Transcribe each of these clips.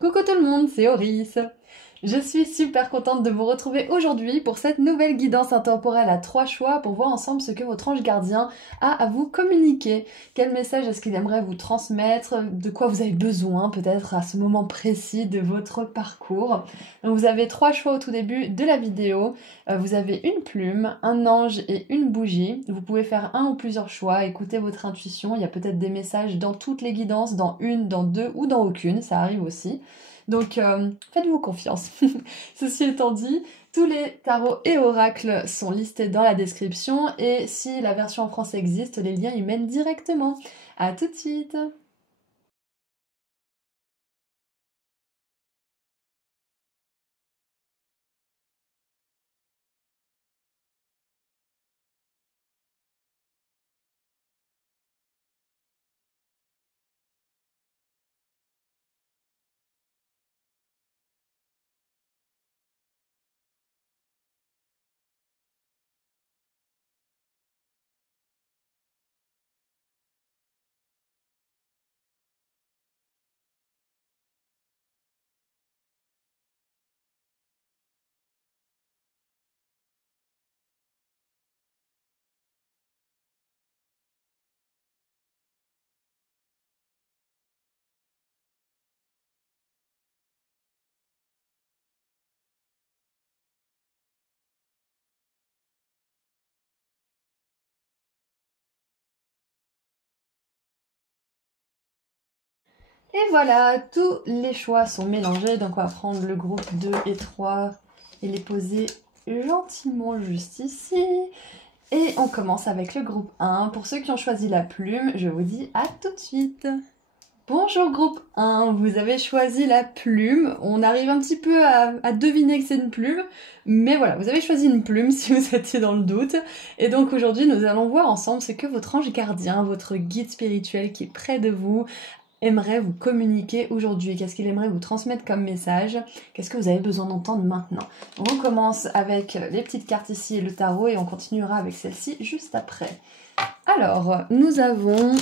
Coucou tout le monde, c'est Oris. Je suis super contente de vous retrouver aujourd'hui pour cette nouvelle guidance intemporelle à 3 choix pour voir ensemble ce que votre ange gardien a à vous communiquer. Quel message est-ce qu'il aimerait vous transmettre, de quoi vous avez besoin peut-être à ce moment précis de votre parcours. Donc vous avez 3 choix au tout début de la vidéo. Vous avez une plume, un ange et une bougie. Vous pouvez faire un ou plusieurs choix, écoutez votre intuition. Il y a peut-être des messages dans toutes les guidances, dans une, dans deux ou dans aucune, ça arrive aussi. Donc faites-vous confiance. Ceci étant dit, tous les tarots et oracles sont listés dans la description et si la version en français existe, les liens y mènent directement. À tout de suite. Et voilà, tous les choix sont mélangés, donc on va prendre le groupe 2 et 3 et les poser gentiment juste ici. Et on commence avec le groupe 1. Pour ceux qui ont choisi la plume, je vous dis à tout de suite. Bonjour groupe 1, vous avez choisi la plume. On arrive un petit peu à deviner que c'est une plume, mais voilà, vous avez choisi une plume si vous étiez dans le doute. Et donc aujourd'hui, nous allons voir ensemble ce que votre ange gardien, votre guide spirituel qui est près de vous, aimerait vous communiquer aujourd'hui. Qu'est-ce qu'il aimerait vous transmettre comme message? Qu'est-ce que vous avez besoin d'entendre maintenant? On commence avec les petites cartes ici et le tarot et on continuera avec celle-ci juste après. Alors, nous avons...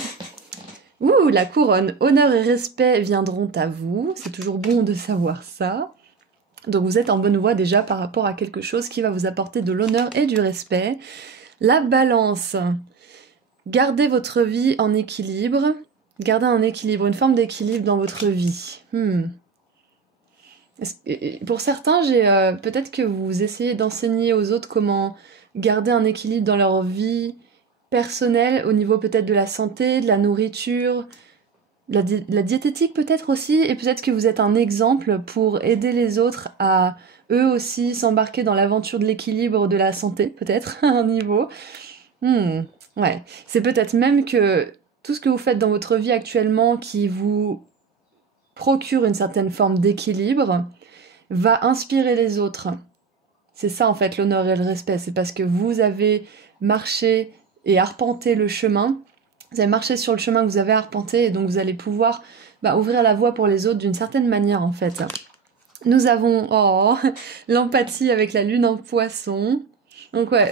Ouh, la couronne. Honneur et respect viendront à vous. C'est toujours bon de savoir ça. Donc vous êtes en bonne voie déjà par rapport à quelque chose qui va vous apporter de l'honneur et du respect. La balance. Gardez votre vie en équilibre. Gardez un équilibre, une forme d'équilibre dans votre vie. Pour certains, peut-être que vous essayez d'enseigner aux autres comment garder un équilibre dans leur vie personnelle, au niveau peut-être de la santé, de la nourriture, la diététique peut-être aussi, et peut-être que vous êtes un exemple pour aider les autres à eux aussi s'embarquer dans l'aventure de l'équilibre de la santé, peut-être, à un niveau. Ouais, c'est peut-être même que tout ce que vous faites dans votre vie actuellement qui vous procure une certaine forme d'équilibre va inspirer les autres. C'est ça en fait l'honneur et le respect, c'est parce que vous avez marché et arpenté le chemin, vous avez marché sur le chemin que vous avez arpenté et donc vous allez pouvoir ouvrir la voie pour les autres d'une certaine manière en fait. Nous avons l'empathie avec la lune en poisson. Donc ouais,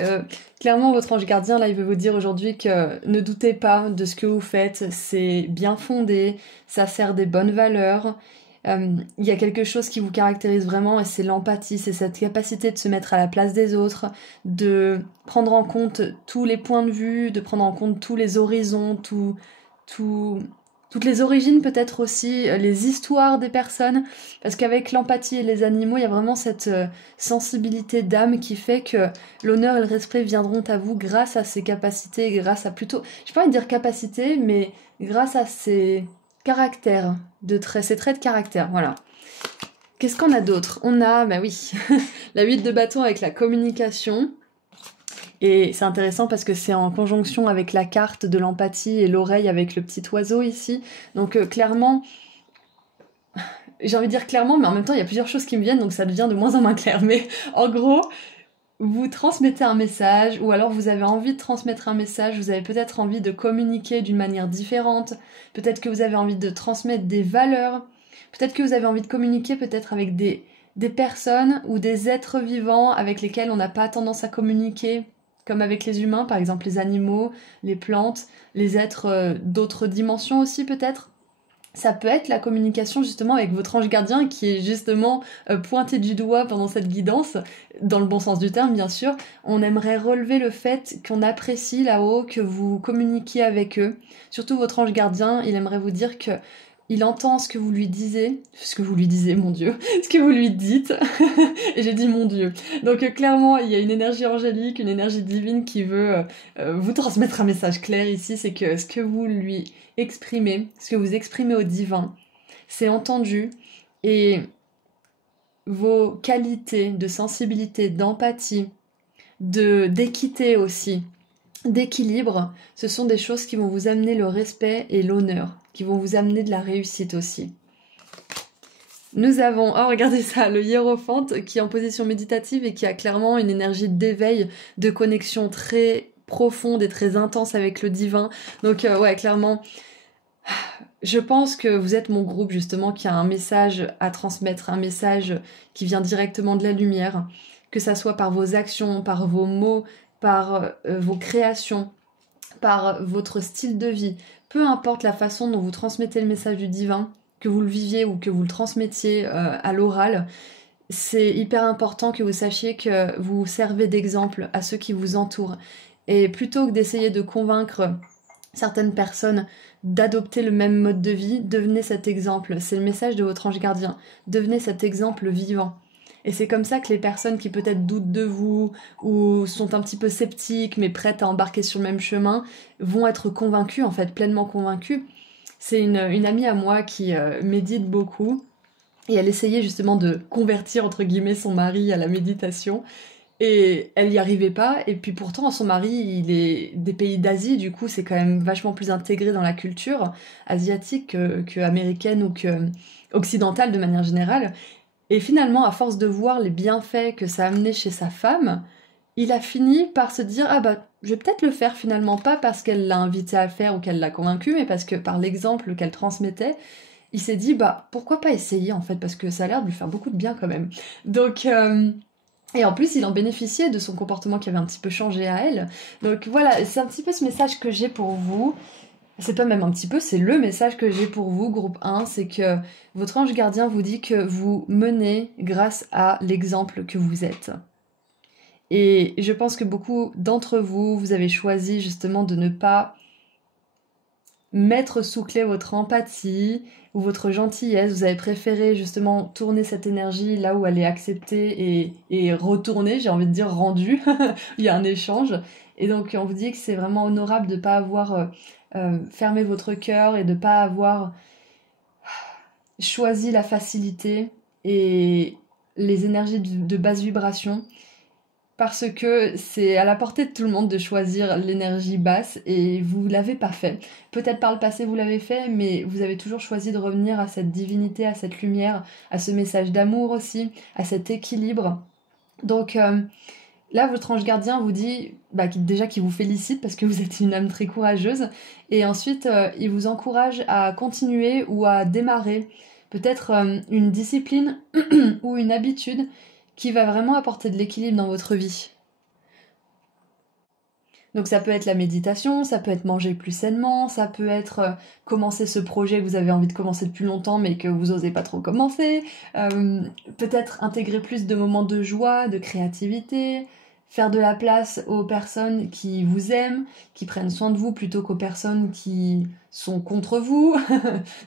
clairement votre ange gardien là il veut vous dire aujourd'hui que ne doutez pas de ce que vous faites, c'est bien fondé, ça sert des bonnes valeurs. Il y a quelque chose qui vous caractérise vraiment et c'est l'empathie, c'est cette capacité de se mettre à la place des autres, de prendre en compte tous les points de vue, de prendre en compte tous les horizons, toutes les origines peut-être aussi, les histoires des personnes, parce qu'avec l'empathie et les animaux, il y a vraiment cette sensibilité d'âme qui fait que l'honneur et le respect viendront à vous grâce à ces capacités, grâce à plutôt, je pas envie de dire capacité, mais grâce à ces caractères, ces traits de caractère, voilà. Qu'est-ce qu'on a d'autre? On a, oui, la 8 de bâton avec la communication. Et c'est intéressant parce que c'est en conjonction avec la carte de l'empathie et l'oreille avec le petit oiseau ici. Donc clairement, j'ai envie de dire clairement, mais en même temps il y a plusieurs choses qui me viennent, donc ça devient de moins en moins clair. Mais en gros, vous transmettez un message, ou alors vous avez envie de transmettre un message, vous avez peut-être envie de communiquer d'une manière différente, peut-être que vous avez envie de transmettre des valeurs, peut-être que vous avez envie de communiquer peut-être avec des personnes ou des êtres vivants avec lesquels on n'a pas tendance à communiquer, comme avec les humains, par exemple les animaux, les plantes, les êtres d'autres dimensions aussi peut-être. Ça peut être la communication justement avec votre ange gardien qui est justement pointé du doigt pendant cette guidance, dans le bon sens du terme bien sûr. On aimerait relever le fait qu'on apprécie là-haut, que vous communiquiez avec eux. Surtout votre ange gardien, il aimerait vous dire que il entend ce que vous lui disiez, mon Dieu, ce que vous lui dites, et j'ai dit mon Dieu. Donc clairement, il y a une énergie angélique, une énergie divine qui veut vous transmettre un message clair ici, c'est que ce que vous lui exprimez, ce que vous exprimez au divin, c'est entendu, et vos qualités de sensibilité, d'empathie, d'équité aussi, d'équilibre, ce sont des choses qui vont vous amener le respect et l'honneur, qui vont vous amener de la réussite aussi. Nous avons, oh regardez ça, le hiérophante qui est en position méditative et qui a clairement une énergie d'éveil, de connexion très profonde et très intense avec le divin. Donc ouais, clairement, je pense que vous êtes mon groupe justement qui a un message à transmettre, un message qui vient directement de la lumière, que ça soit par vos actions, par vos mots, par vos créations, par votre style de vie, peu importe la façon dont vous transmettez le message du divin, que vous le viviez ou que vous le transmettiez à l'oral, c'est hyper important que vous sachiez que vous servez d'exemple à ceux qui vous entourent. Et plutôt que d'essayer de convaincre certaines personnes d'adopter le même mode de vie, devenez cet exemple. C'est le message de votre ange gardien. Devenez cet exemple vivant. Et c'est comme ça que les personnes qui peut-être doutent de vous ou sont un petit peu sceptiques mais prêtes à embarquer sur le même chemin vont être convaincues, en fait, pleinement convaincues. C'est une amie à moi qui médite beaucoup et elle essayait justement de convertir entre guillemets son mari à la méditation et elle n'y arrivait pas. Et puis pourtant son mari il est des pays d'Asie, du coup c'est quand même vachement plus intégré dans la culture asiatique que américaine ou que occidentale de manière générale. Et finalement, à force de voir les bienfaits que ça a amené chez sa femme, il a fini par se dire « Ah bah, je vais peut-être le faire finalement, pas parce qu'elle l'a invité à le faire ou qu'elle l'a convaincu, mais parce que par l'exemple qu'elle transmettait, il s'est dit « Bah, pourquoi pas essayer en fait, parce que ça a l'air de lui faire beaucoup de bien quand même. » Donc, et en plus, il en bénéficiait de son comportement qui avait un petit peu changé à elle. Donc voilà, c'est un petit peu ce message que j'ai pour vous. C'est pas même un petit peu, c'est le message que j'ai pour vous, groupe 1, c'est que votre ange gardien vous dit que vous menez grâce à l'exemple que vous êtes. Et je pense que beaucoup d'entre vous, vous avez choisi justement de ne pas mettre sous clé votre empathie ou votre gentillesse. Vous avez préféré justement tourner cette énergie là où elle est acceptée et retournée, j'ai envie de dire rendue. Il y a un échange. Et donc on vous dit que c'est vraiment honorable de ne pas avoir fermé votre cœur et de ne pas avoir choisi la facilité et les énergies de basse vibration. Parce que c'est à la portée de tout le monde de choisir l'énergie basse et vous l'avez pas fait. Peut-être par le passé vous l'avez fait, mais vous avez toujours choisi de revenir à cette divinité, à cette lumière, à ce message d'amour aussi, à cet équilibre. Donc là, votre ange gardien vous dit déjà qu'il vous félicite parce que vous êtes une âme très courageuse. Et ensuite, il vous encourage à continuer ou à démarrer peut-être une discipline ou une habitude qui va vraiment apporter de l'équilibre dans votre vie. Donc ça peut être la méditation, ça peut être manger plus sainement, ça peut être commencer ce projet que vous avez envie de commencer depuis longtemps mais que vous osez pas trop commencer, peut-être intégrer plus de moments de joie, de créativité, faire de la place aux personnes qui vous aiment, qui prennent soin de vous plutôt qu'aux personnes qui sont contre vous.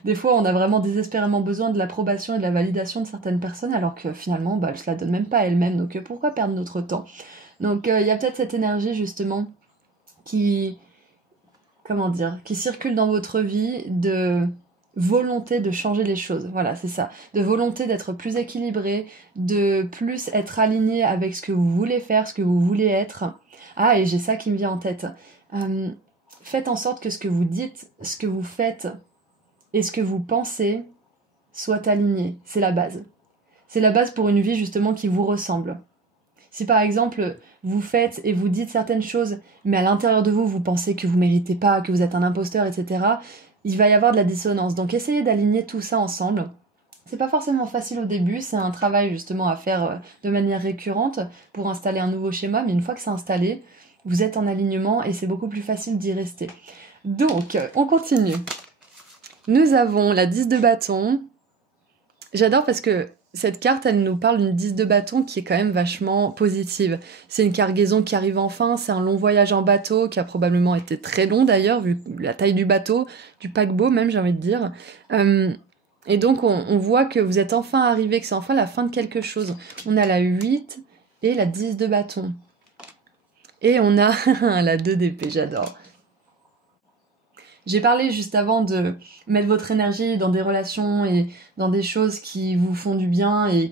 Des fois, on a vraiment désespérément besoin de l'approbation et de la validation de certaines personnes, alors que finalement, elles se la donnent même pas à elles-mêmes, donc pourquoi perdre notre temps? Donc il y a peut-être cette énergie justement qui circule dans votre vie de volonté de changer les choses, voilà, c'est ça, de volonté d'être plus équilibré, de plus être aligné avec ce que vous voulez faire, ce que vous voulez être. Ah, et j'ai ça qui me vient en tête. Faites en sorte que ce que vous dites, ce que vous faites et ce que vous pensez soit aligné, c'est la base. C'est la base pour une vie justement qui vous ressemble. Si par exemple, vous faites et vous dites certaines choses, mais à l'intérieur de vous, vous pensez que vous méritez pas, que vous êtes un imposteur, etc., il va y avoir de la dissonance. Donc essayez d'aligner tout ça ensemble. C'est pas forcément facile au début, c'est un travail justement à faire de manière récurrente pour installer un nouveau schéma, mais une fois que c'est installé, vous êtes en alignement et c'est beaucoup plus facile d'y rester. Donc, on continue. Nous avons la 10 de bâton. J'adore parce que cette carte, elle nous parle d'une 10 de bâton qui est quand même vachement positive. C'est une cargaison qui arrive enfin, c'est un long voyage en bateau qui a probablement été très long d'ailleurs, vu la taille du bateau, du paquebot même, j'ai envie de dire. Et donc on voit que vous êtes enfin arrivé, que c'est enfin la fin de quelque chose. On a la 8 et la 10 de bâton. Et on a la 2 d'épée, j'adore. J'ai parlé juste avant de mettre votre énergie dans des relations et dans des choses qui vous font du bien et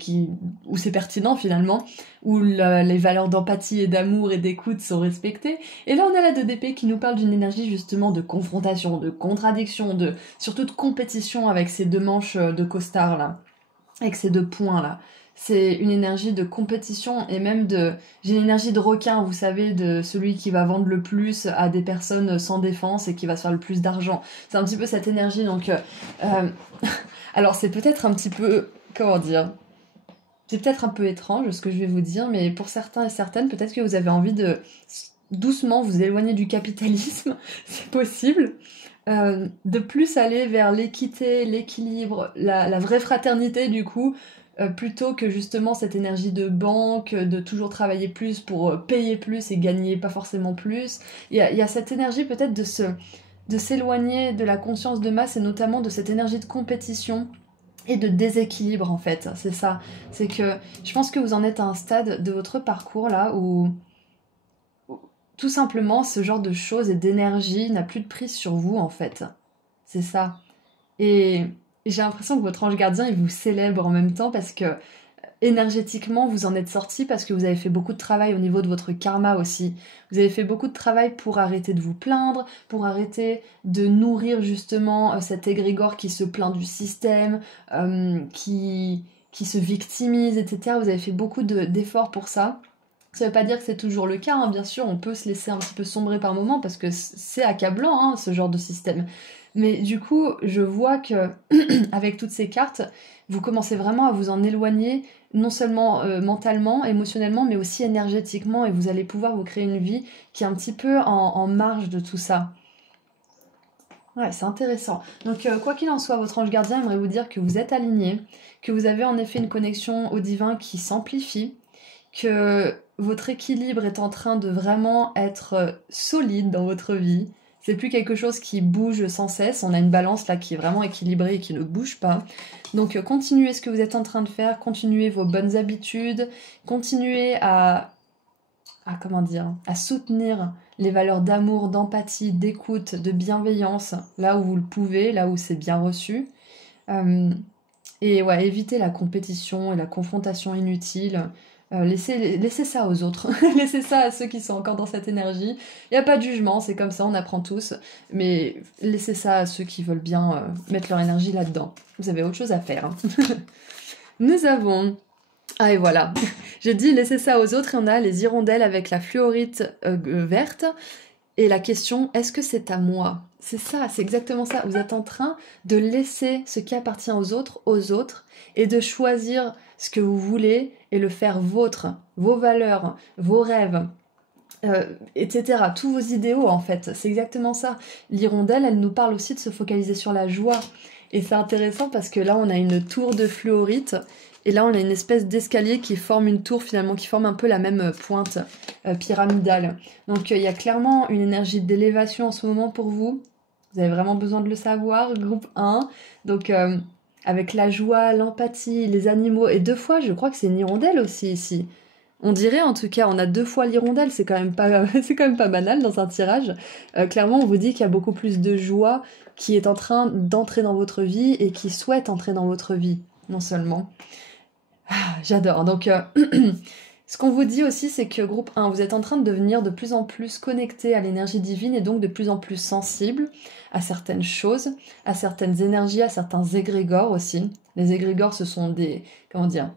où c'est pertinent finalement, où les valeurs d'empathie et d'amour et d'écoute sont respectées. Et là, on a la 2 d'épée qui nous parle d'une énergie justement de confrontation, de contradiction, surtout de compétition avec ces deux manches de costard là, avec ces deux points là. C'est une énergie de compétition et même j'ai une énergie de requin, vous savez, de celui qui va vendre le plus à des personnes sans défense et qui va se faire le plus d'argent. C'est un petit peu cette énergie, donc... alors c'est peut-être un petit peu... Comment dire ? C'est peut-être un peu étrange ce que je vais vous dire, mais pour certains et certaines, peut-être que vous avez envie de doucement vous éloigner du capitalisme, c'est possible. De plus aller vers l'équité, l'équilibre, la vraie fraternité du coup, plutôt que justement cette énergie de banque, de toujours travailler plus pour payer plus et gagner pas forcément plus. Il y a cette énergie peut-être de s'éloigner de la conscience de masse et notamment de cette énergie de compétition et de déséquilibre en fait. C'est ça. C'est que je pense que vous en êtes à un stade de votre parcours là où tout simplement ce genre de choses et d'énergie n'a plus de prise sur vous en fait. C'est ça. Et j'ai l'impression que votre ange gardien, il vous célèbre en même temps parce que énergétiquement, vous en êtes sorti parce que vous avez fait beaucoup de travail au niveau de votre karma aussi. Vous avez fait beaucoup de travail pour arrêter de vous plaindre, pour arrêter de nourrir justement cet égrégore qui se plaint du système, qui se victimise, etc. Vous avez fait beaucoup d'efforts pour ça. Ça veut pas dire que c'est toujours le cas, hein. Bien sûr, on peut se laisser un petit peu sombrer par moments parce que c'est accablant, hein, ce genre de système. Mais du coup, je vois que avec toutes ces cartes, vous commencez vraiment à vous en éloigner, non seulement mentalement, émotionnellement, mais aussi énergétiquement, et vous allez pouvoir vous créer une vie qui est un petit peu en marge de tout ça. Ouais, c'est intéressant. Donc, quoi qu'il en soit, votre ange gardien aimerait vous dire que vous êtes aligné, que vous avez en effet une connexion au divin qui s'amplifie, que votre équilibre est en train de vraiment être solide dans votre vie. C'est plus quelque chose qui bouge sans cesse. On a une balance là qui est vraiment équilibrée et qui ne bouge pas. Donc continuez ce que vous êtes en train de faire, continuez vos bonnes habitudes, continuez comment dire, à soutenir les valeurs d'amour, d'empathie, d'écoute, de bienveillance, là où vous le pouvez, là où c'est bien reçu. Et ouais, évitez la compétition et la confrontation inutile. Laissez ça aux autres, laissez ça à ceux qui sont encore dans cette énergie. Il n'y a pas de jugement, c'est comme ça, on apprend tous. Mais laissez ça à ceux qui veulent bien mettre leur énergie là-dedans. Vous avez autre chose à faire. Hein. Nous avons... Ah et voilà, j'ai dit laissez ça aux autres et on a les hirondelles avec la fluorite verte. Et la question, est-ce que c'est à moi ? C'est ça, c'est exactement ça. Vous êtes en train de laisser ce qui appartient aux autres, et de choisir ce que vous voulez et le faire vôtre, vos valeurs, vos rêves, etc. Tous vos idéaux en fait, c'est exactement ça. L'hirondelle, elle nous parle aussi de se focaliser sur la joie. Et c'est intéressant parce que là, on a une tour de fluorite. Et là, on a une espèce d'escalier qui forme une tour finalement, qui forme un peu la même pointe pyramidale. Donc il y a clairement une énergie d'élévation en ce moment pour vous. Vous avez vraiment besoin de le savoir, groupe 1. Donc avec la joie, l'empathie, les animaux. Et 2 fois, je crois que c'est une hirondelle aussi ici. On dirait en tout cas, on a 2 fois l'hirondelle, c'est quand même pas, c'est quand même pas banal dans un tirage. Clairement, on vous dit qu'il y a beaucoup plus de joie qui est en train d'entrer dans votre vie et qui souhaite entrer dans votre vie, non seulement. Ah, j'adore. Donc, ce qu'on vous dit aussi, c'est que groupe 1, vous êtes en train de devenir de plus en plus connecté à l'énergie divine et donc de plus en plus sensible à certaines choses, à certaines énergies, à certains égrégores aussi. Les égrégores, ce sont des... Comment dire ?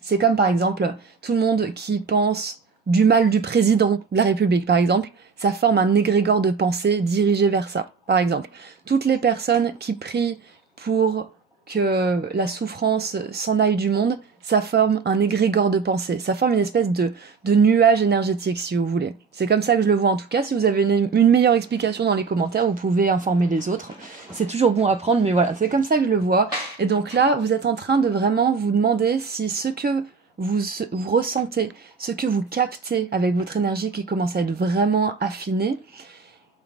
C'est comme par exemple tout le monde qui pense du mal du président de la République, par exemple. Ça forme un égrégore de pensée dirigé vers ça, par exemple. Toutes les personnes qui prient pour que la souffrance s'en aille du monde, ça forme un égrégore de pensée, ça forme une espèce de nuage énergétique si vous voulez. C'est comme ça que je le vois en tout cas. Si vous avez une meilleure explication dans les commentaires, vous pouvez informer les autres. C'est toujours bon à prendre, mais voilà, c'est comme ça que je le vois. Et donc là, vous êtes en train de vraiment vous demander si ce que vous ressentez, ce que vous captez avec votre énergie qui commence à être vraiment affinée,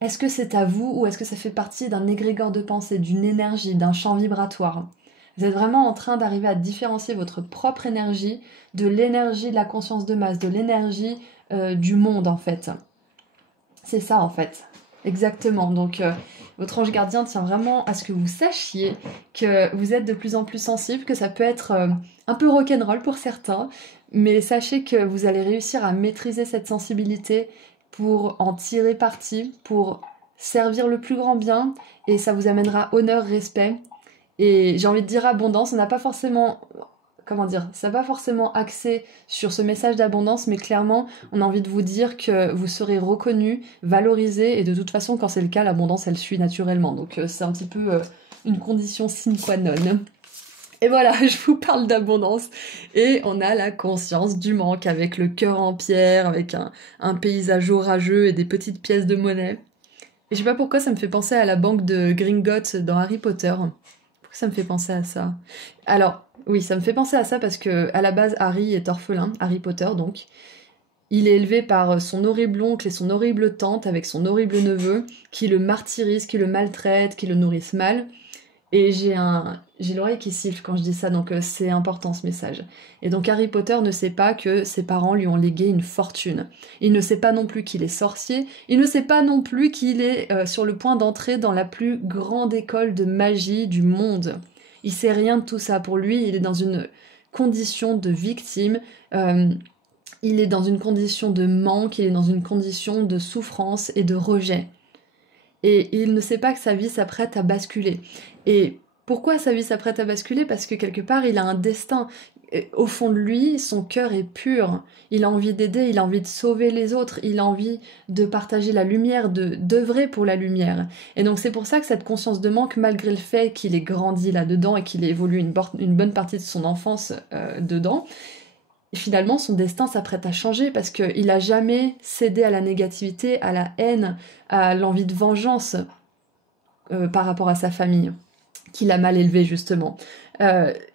est-ce que c'est à vous ou est-ce que ça fait partie d'un égrégore de pensée, d'une énergie, d'un champ vibratoire? Vous êtes vraiment en train d'arriver à différencier votre propre énergie de l'énergie de la conscience de masse, de l'énergie du monde en fait. C'est ça en fait, exactement. Donc votre ange gardien tient vraiment à ce que vous sachiez que vous êtes de plus en plus sensible, que ça peut être un peu rock'n'roll pour certains, mais sachez que vous allez réussir à maîtriser cette sensibilité pour en tirer parti, pour servir le plus grand bien, et ça vous amènera honneur, respect. Et j'ai envie de dire abondance, on n'a pas forcément, comment dire, ça n'a pas forcément axé sur ce message d'abondance, mais clairement, on a envie de vous dire que vous serez reconnu, valorisé, et de toute façon, quand c'est le cas, l'abondance, elle suit naturellement. Donc c'est un petit peu une condition sine qua non. Et voilà, je vous parle d'abondance, et on a la conscience du manque, avec le cœur en pierre, avec un paysage orageux et des petites pièces de monnaie. Et je sais pas pourquoi ça me fait penser à la banque de Gringotts dans Harry Potter. Pourquoi ça me fait penser à ça? Alors, oui, ça me fait penser à ça parce que à la base, Harry est orphelin, Harry Potter donc. Il est élevé par son horrible oncle et son horrible tante avec son horrible neveu, qui le martyrisent, qui le maltraitent, qui le nourrissent mal. Et j'ai l'oreille qui siffle quand je dis ça, donc c'est important ce message. Et donc Harry Potter ne sait pas que ses parents lui ont légué une fortune. Il ne sait pas non plus qu'il est sorcier, il ne sait pas non plus qu'il est sur le point d'entrer dans la plus grande école de magie du monde. Il sait rien de tout ça. Pour lui, il est dans une condition de victime, il est dans une condition de manque, il est dans une condition de souffrance et de rejet. Et il ne sait pas que sa vie s'apprête à basculer. Et pourquoi sa vie s'apprête à basculer? Parce que quelque part, il a un destin. Et au fond de lui, son cœur est pur. Il a envie d'aider, il a envie de sauver les autres, il a envie de partager la lumière, d'œuvrer pour la lumière. Et donc c'est pour ça que cette conscience de manque, malgré le fait qu'il ait grandi là-dedans et qu'il ait évolué une bonne partie de son enfance dedans, finalement, son destin s'apprête à changer parce qu'il n'a jamais cédé à la négativité, à la haine, à l'envie de vengeance par rapport à sa famille, qu'il a mal élevé justement.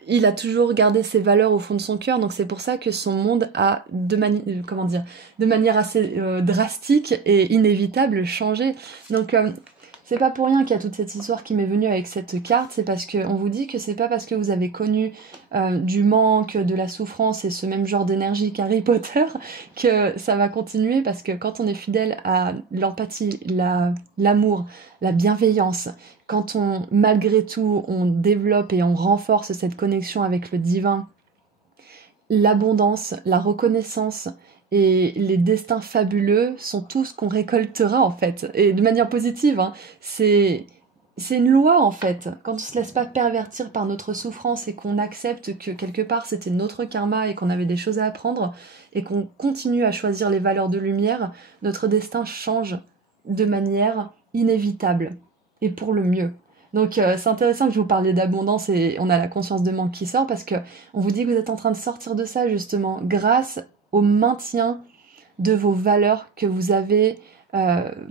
Il a toujours gardé ses valeurs au fond de son cœur, donc c'est pour ça que son monde a, de manière assez drastique et inévitable, changé. Donc c'est pas pour rien qu'il y a toute cette histoire qui m'est venue avec cette carte, c'est parce qu'on vous dit que c'est pas parce que vous avez connu du manque, de la souffrance et ce même genre d'énergie qu'Harry Potter que ça va continuer, parce que quand on est fidèle à l'empathie, l'amour, la bienveillance, quand malgré tout, on développe et on renforce cette connexion avec le divin, l'abondance, la reconnaissance et les destins fabuleux sont tout ce qu'on récoltera en fait, et de manière positive, hein. C'est une loi en fait, quand on se laisse pas pervertir par notre souffrance et qu'on accepte que quelque part c'était notre karma et qu'on avait des choses à apprendre et qu'on continue à choisir les valeurs de lumière, notre destin change de manière inévitable et pour le mieux. Donc c'est intéressant que je vous parliez d'abondance et on a la conscience de manque qui sort, parce que on vous dit que vous êtes en train de sortir de ça justement grâce au maintien de vos valeurs que vous avez,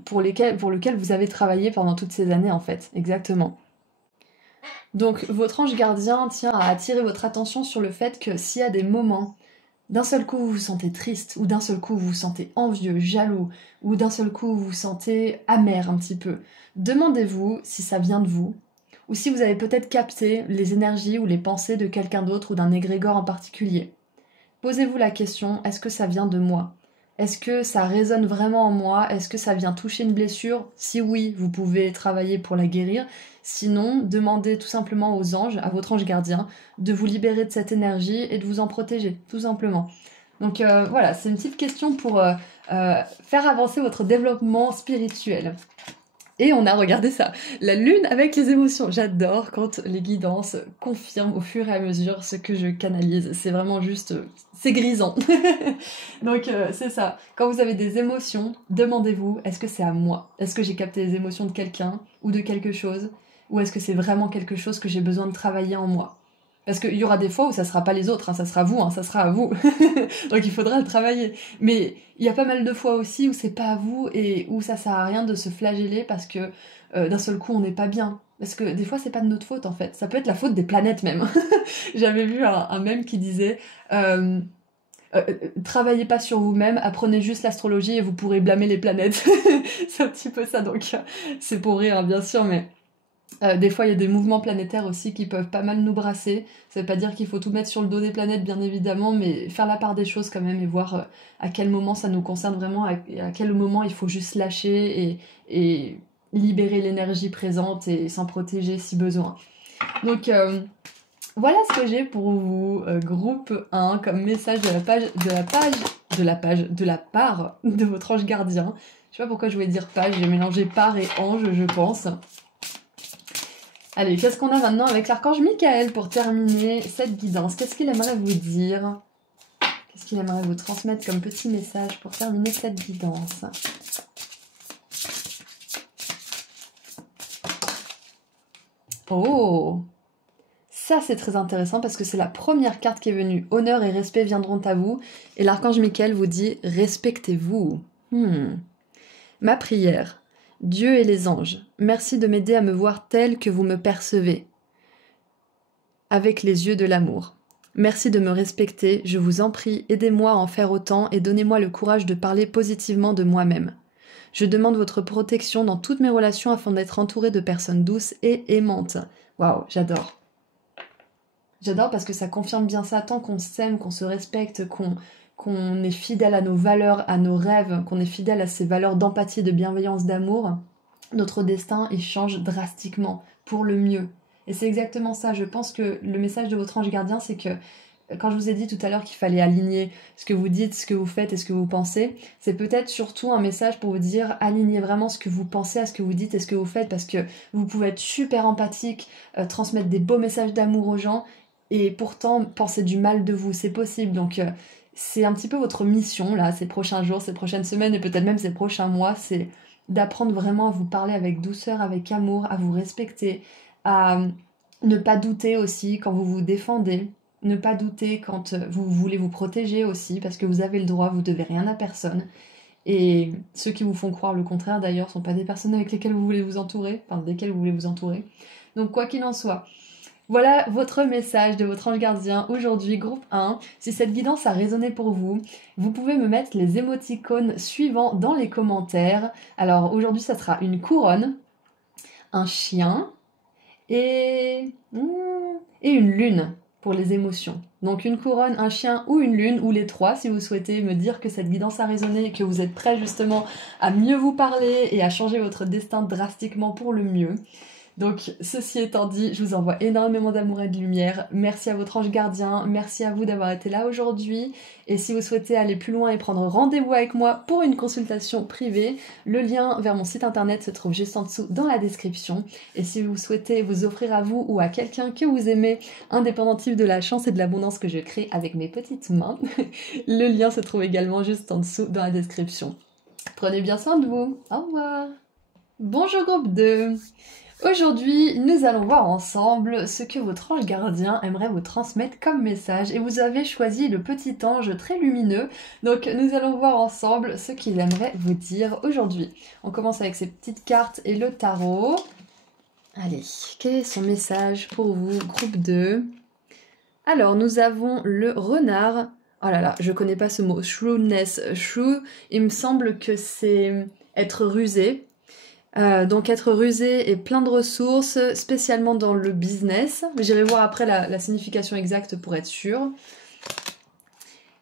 pour lequel vous avez travaillé pendant toutes ces années en fait, exactement. Donc votre ange gardien tient à attirer votre attention sur le fait que s'il y a des moments, d'un seul coup vous vous sentez triste, ou d'un seul coup vous vous sentez envieux, jaloux, ou d'un seul coup vous vous sentez amer un petit peu, demandez-vous si ça vient de vous, ou si vous avez peut-être capté les énergies ou les pensées de quelqu'un d'autre ou d'un égrégore en particulier. Posez-vous la question, est-ce que ça vient de moi? Est-ce que ça résonne vraiment en moi? Est-ce que ça vient toucher une blessure? Si oui, vous pouvez travailler pour la guérir. Sinon, demandez tout simplement aux anges, à votre ange gardien, de vous libérer de cette énergie et de vous en protéger, tout simplement. Donc voilà, c'est une petite question pour faire avancer votre développement spirituel. Et on a regardé ça, la lune avec les émotions. J'adore quand les guidances confirment au fur et à mesure ce que je canalise. C'est vraiment juste, c'est grisant. Donc c'est ça. Quand vous avez des émotions, demandez-vous, est-ce que c'est à moi? Est-ce que j'ai capté les émotions de quelqu'un ou de quelque chose? ou est-ce que c'est vraiment quelque chose que j'ai besoin de travailler en moi? Parce qu'il y aura des fois où ça sera pas les autres, hein, ça sera vous, hein, ça sera à vous. Donc il faudra le travailler. Mais il y a pas mal de fois aussi où c'est pas à vous et où ça sert à rien de se flageller parce que d'un seul coup on n'est pas bien. Parce que des fois c'est pas de notre faute en fait. Ça peut être la faute des planètes même. J'avais vu un mème qui disait travaillez pas sur vous-même, apprenez juste l'astrologie et vous pourrez blâmer les planètes. C'est un petit peu ça, donc c'est pour rire hein, bien sûr, mais des fois, il y a des mouvements planétaires aussi qui peuvent pas mal nous brasser. Ça veut pas dire qu'il faut tout mettre sur le dos des planètes, bien évidemment, mais faire la part des choses quand même et voir à quel moment ça nous concerne vraiment, à quel moment il faut juste lâcher et libérer l'énergie présente et s'en protéger si besoin. Donc voilà ce que j'ai pour vous, groupe 1, comme message de la part de votre ange gardien. Je sais pas pourquoi je voulais dire page, j'ai mélangé part et ange, je pense. Allez, qu'est-ce qu'on a maintenant avec l'archange Michael pour terminer cette guidance? Qu'est-ce qu'il aimerait vous dire? Qu'est-ce qu'il aimerait vous transmettre comme petit message pour terminer cette guidance? Oh! Ça, c'est très intéressant parce que c'est la première carte qui est venue. Honneur et respect viendront à vous. Et l'archange Michael vous dit, respectez-vous. Ma prière. Dieu et les anges, merci de m'aider à me voir tel que vous me percevez, avec les yeux de l'amour. Merci de me respecter, je vous en prie, aidez-moi à en faire autant et donnez-moi le courage de parler positivement de moi-même. Je demande votre protection dans toutes mes relations afin d'être entourée de personnes douces et aimantes. Waouh, j'adore. J'adore parce que ça confirme bien ça, tant qu'on s'aime, qu'on se respecte, qu'on est fidèle à nos valeurs, à nos rêves, qu'on est fidèle à ces valeurs d'empathie, de bienveillance, d'amour, notre destin, il change drastiquement pour le mieux. Et c'est exactement ça. Je pense que le message de votre ange gardien, c'est que quand je vous ai dit tout à l'heure qu'il fallait aligner ce que vous dites, ce que vous faites et ce que vous pensez, c'est peut-être surtout un message pour vous dire alignez vraiment ce que vous pensez à ce que vous dites et ce que vous faites, parce que vous pouvez être super empathique, transmettre des beaux messages d'amour aux gens et pourtant penser du mal de vous. C'est possible. Donc c'est un petit peu votre mission là, ces prochains jours, ces prochaines semaines et peut-être même ces prochains mois, c'est d'apprendre vraiment à vous parler avec douceur, avec amour, à vous respecter, à ne pas douter aussi quand vous vous défendez, ne pas douter quand vous voulez vous protéger aussi, parce que vous avez le droit, vous devez rien à personne. Et ceux qui vous font croire le contraire d'ailleurs sont pas des personnes avec lesquelles vous voulez vous entourer, enfin desquelles vous voulez vous entourer. Donc quoi qu'il en soit, voilà votre message de votre ange gardien aujourd'hui, groupe 1. Si cette guidance a résonné pour vous, vous pouvez me mettre les émoticônes suivants dans les commentaires. Alors aujourd'hui, ça sera une couronne, un chien et une lune pour les émotions. Donc une couronne, un chien ou une lune, ou les trois si vous souhaitez me dire que cette guidance a résonné et que vous êtes prêts justement à mieux vous parler et à changer votre destin drastiquement pour le mieux. Donc, ceci étant dit, je vous envoie énormément d'amour et de lumière. Merci à votre ange gardien, merci à vous d'avoir été là aujourd'hui. Et si vous souhaitez aller plus loin et prendre rendez-vous avec moi pour une consultation privée, le lien vers mon site internet se trouve juste en dessous dans la description. Et si vous souhaitez vous offrir à vous ou à quelqu'un que vous aimez un dépendentif de la chance et de l'abondance que je crée avec mes petites mains, le lien se trouve également juste en dessous dans la description. Prenez bien soin de vous. Au revoir. Bonjour groupe 2. Aujourd'hui, nous allons voir ensemble ce que votre ange gardien aimerait vous transmettre comme message. Et vous avez choisi le petit ange très lumineux. Donc nous allons voir ensemble ce qu'il aimerait vous dire aujourd'hui. On commence avec ces petites cartes et le tarot. Allez, quel est son message pour vous, groupe 2? Alors, nous avons le renard. Oh là là, je connais pas ce mot. Shrewdness. Shrew, il me semble que c'est être rusé. Donc être rusé et plein de ressources, spécialement dans le business. J'irai voir après la signification exacte pour être sûre.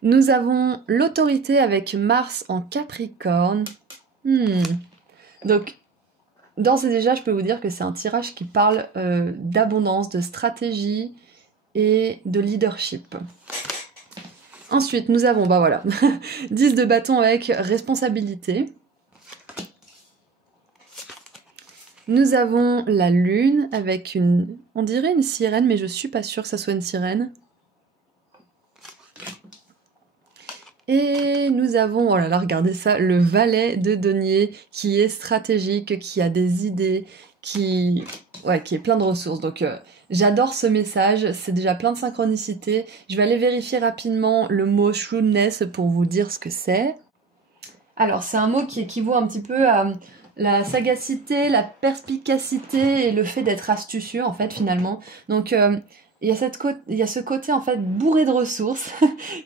Nous avons l'autorité avec Mars en Capricorne. Donc, d'ores et déjà, je peux vous dire que c'est un tirage qui parle d'abondance, de stratégie et de leadership. Ensuite, nous avons, 10 de bâton avec responsabilité. Nous avons la lune avec on dirait une sirène, mais je suis pas sûre que ça soit une sirène. Et nous avons, oh là là, regardez ça, le valet de denier qui est stratégique, qui a des idées, qui est plein de ressources. Donc j'adore ce message, c'est déjà plein de synchronicité. Je vais aller vérifier rapidement le mot shrewdness pour vous dire ce que c'est. Alors c'est un mot qui équivaut un petit peu à la sagacité, la perspicacité et le fait d'être astucieux en fait finalement. Donc il y a ce côté en fait bourré de ressources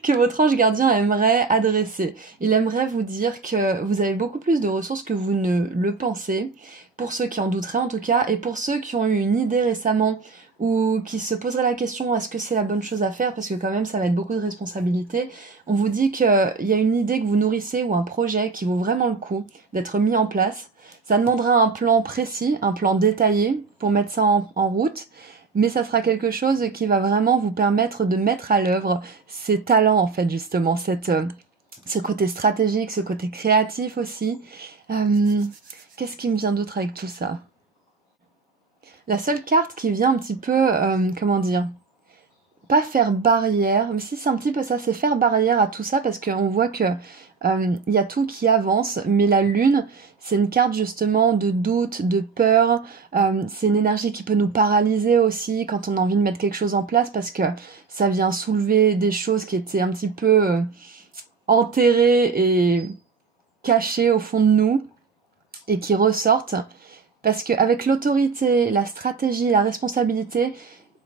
que votre ange gardien aimerait adresser. Il aimerait vous dire que vous avez beaucoup plus de ressources que vous ne le pensez, pour ceux qui en douteraient en tout cas, et pour ceux qui ont eu une idée récemment ou qui se poseraient la question est-ce que c'est la bonne chose à faire, parce que quand même ça va être beaucoup de responsabilités. On vous dit qu'il y a une idée que vous nourrissez ou un projet qui vaut vraiment le coup d'être mis en place. Ça demandera un plan précis, un plan détaillé pour mettre ça en route, mais ça sera quelque chose qui va vraiment vous permettre de mettre à l'œuvre ces talents en fait justement, ce côté stratégique, ce côté créatif aussi. Qu'est-ce qui me vient d'autre avec tout ça? La seule carte qui vient un petit peu, comment dire, pas faire barrière, mais si c'est un petit peu ça, c'est faire barrière à tout ça parce qu'on voit que il y a tout qui avance, mais la lune, c'est une carte justement de doute, de peur, c'est une énergie qui peut nous paralyser aussi quand on a envie de mettre quelque chose en place parce que ça vient soulever des choses qui étaient un petit peu enterrées et cachées au fond de nous et qui ressortent. Parce qu'avec l'autorité, la stratégie, la responsabilité,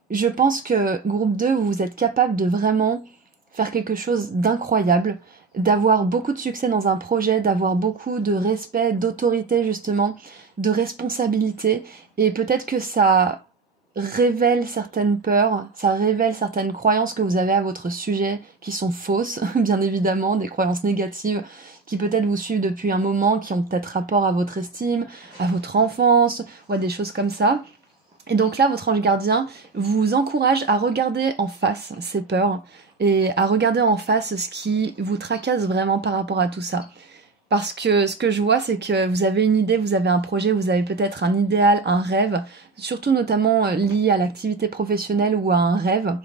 je pense que groupe 2, vous êtes capable de vraiment faire quelque chose d'incroyable, d'avoir beaucoup de succès dans un projet, d'avoir beaucoup de respect, d'autorité justement, de responsabilité. Et peut-être que ça révèle certaines peurs, ça révèle certaines croyances que vous avez à votre sujet qui sont fausses, bien évidemment, des croyances négatives qui peut-être vous suivent depuis un moment, qui ont peut-être rapport à votre estime, à votre enfance ou à des choses comme ça. Et donc là, votre ange gardien vous encourage à regarder en face ces peurs et à regarder en face ce qui vous tracasse vraiment par rapport à tout ça. Parce que ce que je vois, c'est que vous avez une idée, vous avez un projet, vous avez peut-être un idéal, un rêve, surtout notamment lié à l'activité professionnelle ou à un rêve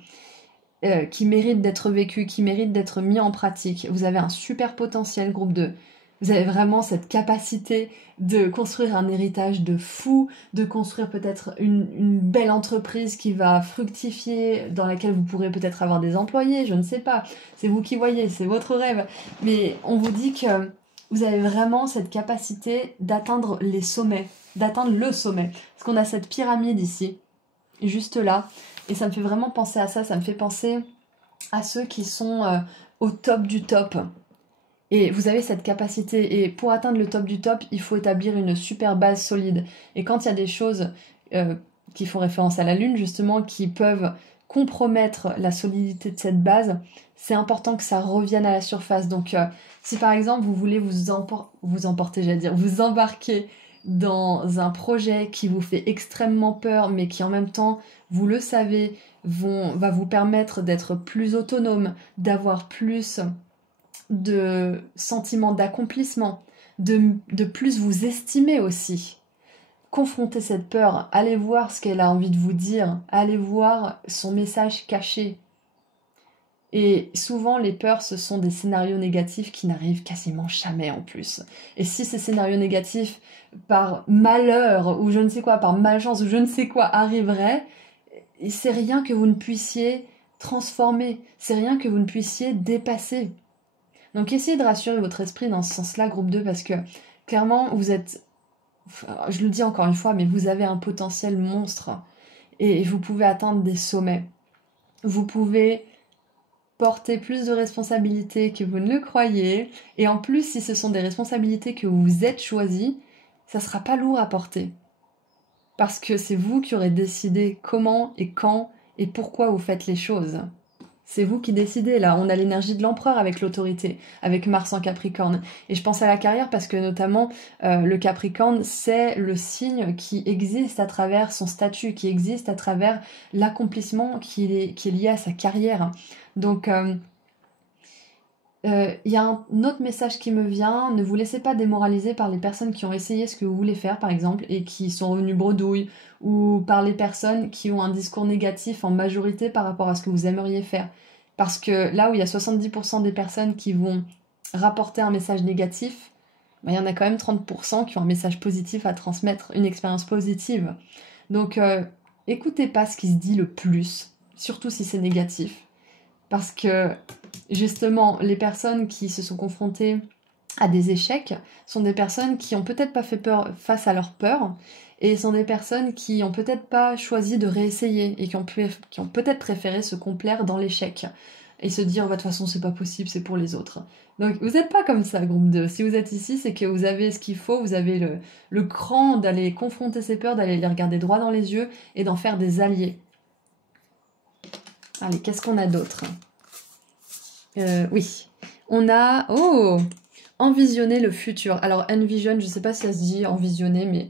qui mérite d'être vécu, qui mérite d'être mis en pratique. Vous avez un super potentiel, groupe 2. Vous avez vraiment cette capacité de construire un héritage de fou, de construire peut-être une belle entreprise qui va fructifier, dans laquelle vous pourrez peut-être avoir des employés, je ne sais pas. C'est vous qui voyez, c'est votre rêve. Mais on vous dit que vous avez vraiment cette capacité d'atteindre les sommets, d'atteindre le sommet. Parce qu'on a cette pyramide ici, juste là. Et ça me fait vraiment penser à ça me fait penser à ceux qui sont au top du top. Et vous avez cette capacité, et pour atteindre le top du top, il faut établir une super base solide. Et quand il y a des choses qui font référence à la Lune, justement, qui peuvent compromettre la solidité de cette base, c'est important que ça revienne à la surface. Donc, si par exemple, vous voulez vous embarquer dans un projet qui vous fait extrêmement peur, mais qui en même temps, vous le savez, va vous permettre d'être plus autonome, d'avoir plus de sentiment d'accomplissement, de plus vous estimer aussi. Confrontez cette peur, allez voir ce qu'elle a envie de vous dire, allez voir son message caché. Et souvent, les peurs, ce sont des scénarios négatifs qui n'arrivent quasiment jamais en plus. Et si ces scénarios négatifs, par malheur, ou je ne sais quoi, par malchance, ou je ne sais quoi, arriveraient, c'est rien que vous ne puissiez transformer, c'est rien que vous ne puissiez dépasser. Donc essayez de rassurer votre esprit dans ce sens-là, groupe 2, parce que clairement, vous êtes, je le dis encore une fois, mais vous avez un potentiel monstre et vous pouvez atteindre des sommets. Vous pouvez porter plus de responsabilités que vous ne le croyez, et en plus, si ce sont des responsabilités que vous vous êtes choisies, ça sera pas lourd à porter. Parce que c'est vous qui aurez décidé comment et quand et pourquoi vous faites les choses. C'est vous qui décidez, là. On a l'énergie de l'empereur avec l'autorité, avec Mars en Capricorne. Et je pense à la carrière parce que notamment, le Capricorne, c'est le signe qui existe à travers son statut, qui existe à travers l'accomplissement qui est lié à sa carrière. Donc, y a un autre message qui me vient. Ne vous laissez pas démoraliser par les personnes qui ont essayé ce que vous voulez faire, par exemple, et qui sont revenues bredouilles, ou par les personnes qui ont un discours négatif en majorité par rapport à ce que vous aimeriez faire. Parce que là où il y a 70% des personnes qui vont rapporter un message négatif, il y en a quand même 30% qui ont un message positif à transmettre, une expérience positive. Donc, écoutez pas ce qui se dit le plus, surtout si c'est négatif. Parce que, justement, les personnes qui se sont confrontées à des échecs sont des personnes qui ont peut-être pas fait peur face à leur peur, et sont des personnes qui ont peut-être pas choisi de réessayer, et qui ont peut-être préféré se complaire dans l'échec, et se dire, bah, de toute façon, c'est pas possible, c'est pour les autres. Donc, vous n'êtes pas comme ça, groupe 2. Si vous êtes ici, c'est que vous avez ce qu'il faut, vous avez le cran d'aller confronter ces peurs, d'aller les regarder droit dans les yeux, et d'en faire des alliés. Allez, qu'est-ce qu'on a d'autre? Oui. On a... Oh! Envisionner le futur. Alors, envision, je ne sais pas si ça se dit envisionner, mais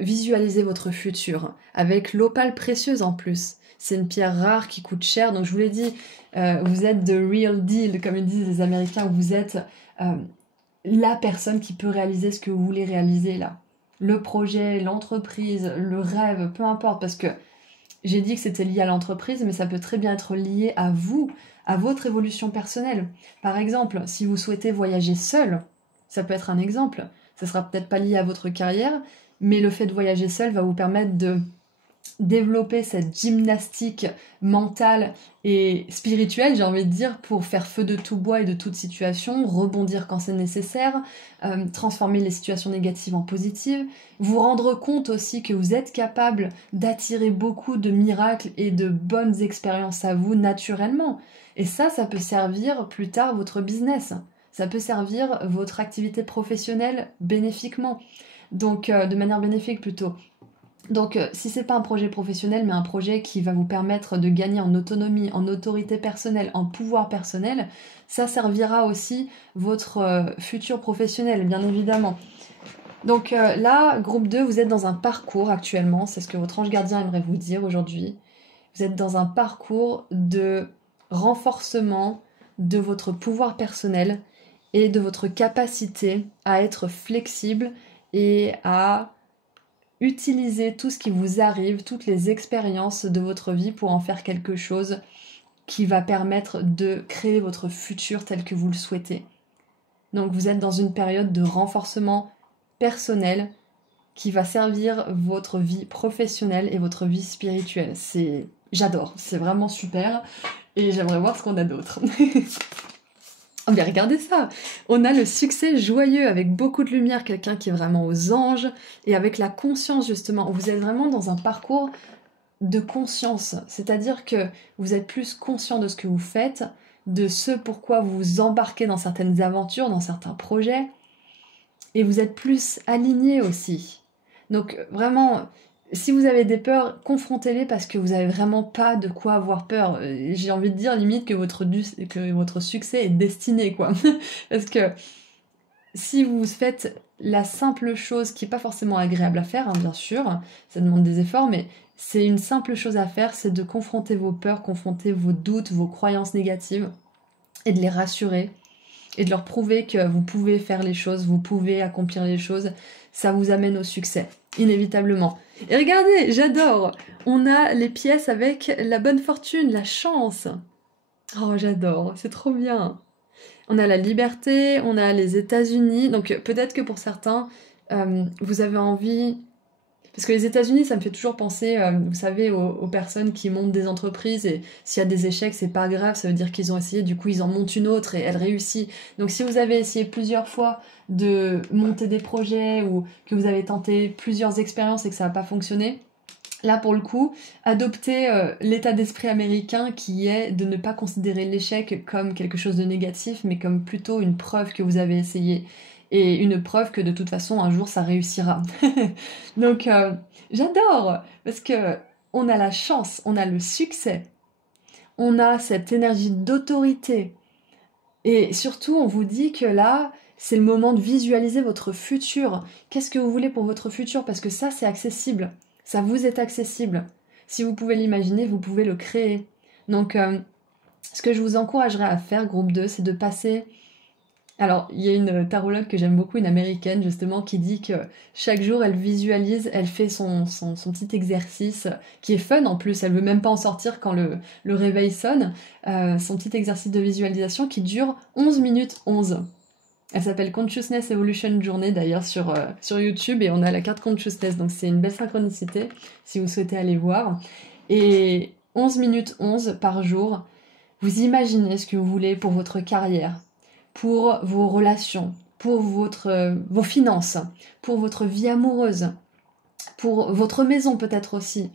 visualisez votre futur. Avec l'opale précieuse en plus. C'est une pierre rare qui coûte cher. Donc, je vous l'ai dit, vous êtes the real deal, comme ils disent les Américains. Vous êtes la personne qui peut réaliser ce que vous voulez réaliser là. Le projet, l'entreprise, le rêve, peu importe. Parce que j'ai dit que c'était lié à l'entreprise, mais ça peut très bien être lié à vous, à votre évolution personnelle. Par exemple, si vous souhaitez voyager seul, ça peut être un exemple. Ça sera peut-être pas lié à votre carrière, mais le fait de voyager seul va vous permettre de développer cette gymnastique mentale et spirituelle, j'ai envie de dire, pour faire feu de tout bois et de toute situation, rebondir quand c'est nécessaire, transformer les situations négatives en positives, vous rendre compte aussi que vous êtes capable d'attirer beaucoup de miracles et de bonnes expériences à vous naturellement. Et ça peut servir plus tard votre business. Ça peut servir votre activité professionnelle bénéfiquement. Donc, de manière bénéfique plutôt. Donc, si c'est pas un projet professionnel, mais un projet qui va vous permettre de gagner en autonomie, en autorité personnelle, en pouvoir personnel, ça servira aussi votre futur professionnel, bien évidemment. Donc là, groupe 2, vous êtes dans un parcours actuellement, c'est ce que votre ange gardien aimerait vous dire aujourd'hui. Vous êtes dans un parcours de renforcement de votre pouvoir personnel et de votre capacité à être flexible et à utilisez tout ce qui vous arrive, toutes les expériences de votre vie pour en faire quelque chose qui va permettre de créer votre futur tel que vous le souhaitez. Donc vous êtes dans une période de renforcement personnel qui va servir votre vie professionnelle et votre vie spirituelle. J'adore, c'est vraiment super et j'aimerais voir ce qu'on a d'autre. Oh mais regardez ça, on a le succès joyeux avec beaucoup de lumière, quelqu'un qui est vraiment aux anges et avec la conscience justement. Vous êtes vraiment dans un parcours de conscience, c'est-à-dire que vous êtes plus conscient de ce que vous faites, de ce pourquoi vous vous embarquez dans certaines aventures, dans certains projets, et vous êtes plus aligné aussi. Donc vraiment, si vous avez des peurs, confrontez-les parce que vous n'avez vraiment pas de quoi avoir peur. J'ai envie de dire limite que votre succès est destiné, quoi. Parce que si vous faites la simple chose qui n'est pas forcément agréable à faire, hein, bien sûr, ça demande des efforts, mais c'est une simple chose à faire, c'est de confronter vos peurs, confronter vos doutes, vos croyances négatives, et de les rassurer, et de leur prouver que vous pouvez faire les choses, vous pouvez accomplir les choses, ça vous amène au succès, inévitablement. Et regardez, j'adore, on a les pièces avec la bonne fortune, la chance. Oh, j'adore, c'est trop bien. On a la liberté, on a les États-Unis, donc peut-être que pour certains, vous avez envie... Parce que les États-Unis, ça me fait toujours penser, vous savez, aux personnes qui montent des entreprises et s'il y a des échecs, c'est pas grave, ça veut dire qu'ils ont essayé, du coup ils en montent une autre et elle réussit. Donc si vous avez essayé plusieurs fois de monter des projets ou que vous avez tenté plusieurs expériences et que ça n'a pas fonctionné, là pour le coup, adoptez l'état d'esprit américain qui est de ne pas considérer l'échec comme quelque chose de négatif, mais comme plutôt une preuve que vous avez essayé. Et une preuve que de toute façon un jour ça réussira. Donc j'adore parce que on a la chance, on a le succès, on a cette énergie d'autorité et surtout on vous dit que là c'est le moment de visualiser votre futur. Qu'est-ce que vous voulez pour votre futur? Parce que ça c'est accessible, ça vous est accessible. Si vous pouvez l'imaginer, vous pouvez le créer. Donc ce que je vous encouragerais à faire, groupe 2, c'est de passer... Alors, il y a une tarologue que j'aime beaucoup, une américaine justement, qui dit que chaque jour elle visualise, elle fait son petit exercice, qui est fun en plus, elle veut même pas en sortir quand le réveil sonne, son petit exercice de visualisation qui dure 11 minutes 11. Elle s'appelle Consciousness Evolution Journey d'ailleurs sur YouTube et on a la carte Consciousness, donc c'est une belle synchronicité si vous souhaitez aller voir. Et 11 minutes 11 par jour, vous imaginez ce que vous voulez pour votre carrière, pour vos relations, pour vos finances, pour votre vie amoureuse, pour votre maison peut-être aussi.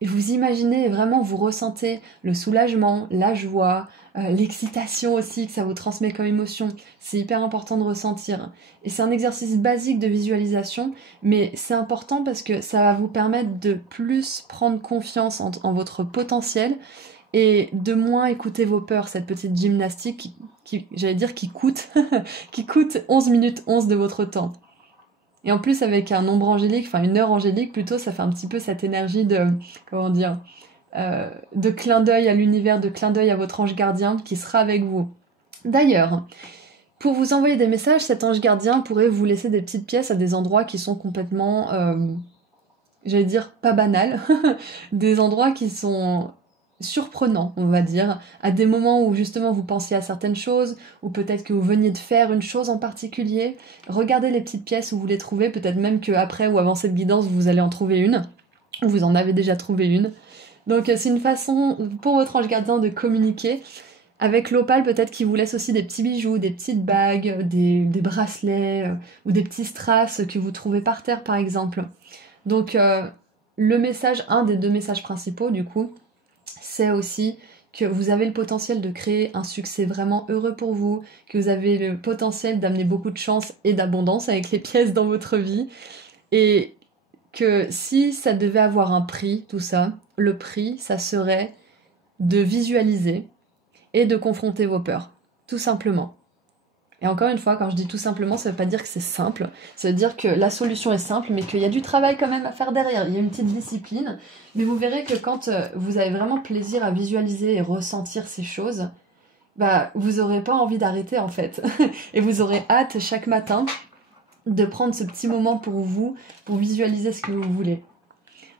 Et vous imaginez vraiment, vous ressentez le soulagement, la joie, l'excitation aussi que ça vous transmet comme émotion. C'est hyper important de ressentir. Et c'est un exercice basique de visualisation, mais c'est important parce que ça va vous permettre de plus prendre confiance en votre potentiel et de moins écouter vos peurs, cette petite gymnastique j'allais dire, qui coûte, qui coûte 11 minutes 11 de votre temps. Et en plus, avec un nombre angélique, enfin une heure angélique plutôt, ça fait un petit peu cette énergie comment dire, de clin d'œil à l'univers, de clin d'œil à votre ange gardien qui sera avec vous. D'ailleurs, pour vous envoyer des messages, cet ange gardien pourrait vous laisser des petites pièces à des endroits qui sont complètement, j'allais dire, pas banals, des endroits qui sont surprenant, on va dire, à des moments où justement vous pensiez à certaines choses, ou peut-être que vous veniez de faire une chose en particulier. Regardez les petites pièces où vous les trouvez, peut-être même qu'après ou avant cette guidance, vous allez en trouver une, ou vous en avez déjà trouvé une. Donc c'est une façon pour votre ange gardien de communiquer. Avec l'opale, peut-être qu'il vous laisse aussi des petits bijoux, des petites bagues, des bracelets, ou des petits strass que vous trouvez par terre par exemple. Donc le message, un des deux messages principaux du coup, c'est aussi que vous avez le potentiel de créer un succès vraiment heureux pour vous, que vous avez le potentiel d'amener beaucoup de chance et d'abondance avec les pièces dans votre vie, et que si ça devait avoir un prix, tout ça, le prix, ça serait de visualiser et de confronter vos peurs, tout simplement. Et encore une fois, quand je dis tout simplement, ça veut pas dire que c'est simple. Ça veut dire que la solution est simple, mais qu'il y a du travail quand même à faire derrière. Il y a une petite discipline. Mais vous verrez que quand vous avez vraiment plaisir à visualiser et ressentir ces choses, bah, vous aurez pas envie d'arrêter en fait. Et vous aurez hâte chaque matin de prendre ce petit moment pour vous, pour visualiser ce que vous voulez.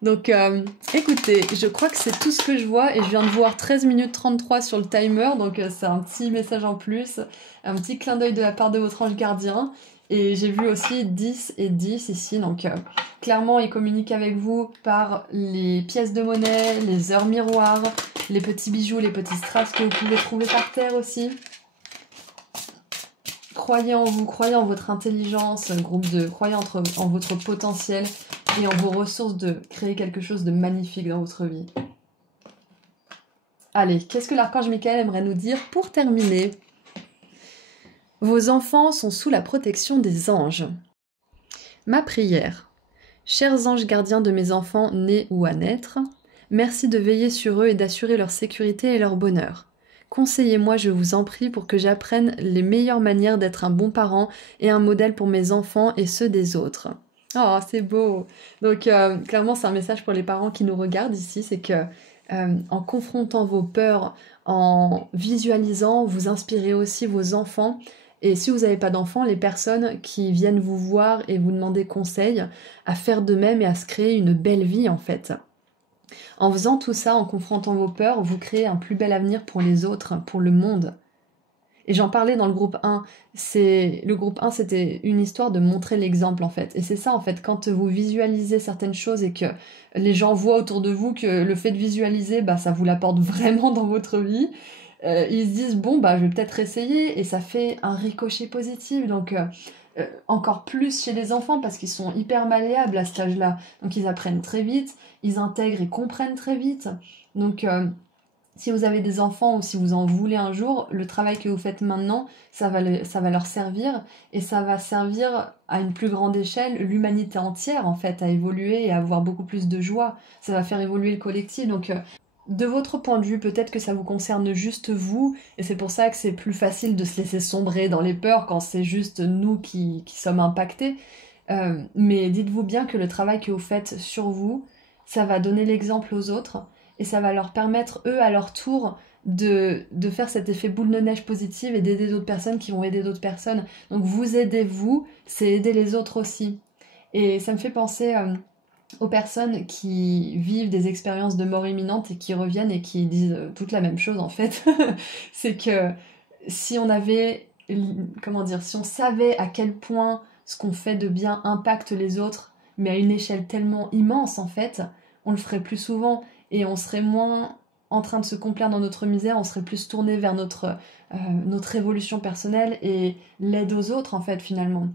Donc écoutez, je crois que c'est tout ce que je vois et je viens de voir 13 minutes 33 sur le timer, donc c'est un petit message en plus, un petit clin d'œil de la part de votre ange gardien. Et j'ai vu aussi 10 et 10 ici, donc clairement il communique avec vous par les pièces de monnaie, les heures miroirs, les petits bijoux, les petits strass que vous pouvez trouver par terre aussi. Croyez en vous, croyez en votre intelligence, croyez en votre potentiel et en vos ressources de créer quelque chose de magnifique dans votre vie. Allez, qu'est-ce que l'archange Michael aimerait nous dire pour terminer? Vos enfants sont sous la protection des anges. Ma prière. Chers anges gardiens de mes enfants nés ou à naître, merci de veiller sur eux et d'assurer leur sécurité et leur bonheur. Conseillez-moi, je vous en prie, pour que j'apprenne les meilleures manières d'être un bon parent et un modèle pour mes enfants et ceux des autres. Oh, c'est beau! Donc, clairement, c'est un message pour les parents qui nous regardent ici, c'est que en confrontant vos peurs, en visualisant, vous inspirez aussi vos enfants. Et si vous n'avez pas d'enfants, les personnes qui viennent vous voir et vous demander conseil, à faire de même et à se créer une belle vie en fait. En faisant tout ça, en confrontant vos peurs, vous créez un plus bel avenir pour les autres, pour le monde. Et j'en parlais dans le groupe 1. Le groupe 1, c'était une histoire de montrer l'exemple, en fait. Et c'est ça, en fait, quand vous visualisez certaines choses et que les gens voient autour de vous que le fait de visualiser, bah, ça vous l'apporte vraiment dans votre vie, ils se disent, bon, bah, je vais peut-être essayer. Et ça fait un ricochet positif. Donc, encore plus chez les enfants, parce qu'ils sont hyper malléables à cet âge-là. Donc, ils apprennent très vite, ils intègrent et comprennent très vite. Donc... si vous avez des enfants ou si vous en voulez un jour, le travail que vous faites maintenant, ça va leur servir et ça va servir à une plus grande échelle l'humanité entière en fait, à évoluer et à avoir beaucoup plus de joie. Ça va faire évoluer le collectif. Donc de votre point de vue, peut-être que ça vous concerne juste vous et c'est pour ça que c'est plus facile de se laisser sombrer dans les peurs quand c'est juste nous qui sommes impactés. Mais dites-vous bien que le travail que vous faites sur vous, ça va donner l'exemple aux autres. Et ça va leur permettre, eux, à leur tour, de faire cet effet boule de neige positive et d'aider d'autres personnes qui vont aider d'autres personnes. Donc vous aidez vous, c'est aider les autres aussi. Et ça me fait penser aux personnes qui vivent des expériences de mort imminente et qui reviennent et qui disent toute la même chose en fait. C'est que si on avait comment dire, si on savait à quel point ce qu'on fait de bien impacte les autres, mais à une échelle tellement immense en fait, on le ferait plus souvent et on serait moins en train de se complaire dans notre misère, on serait plus tourné vers notre évolution personnelle et l'aide aux autres en fait finalement.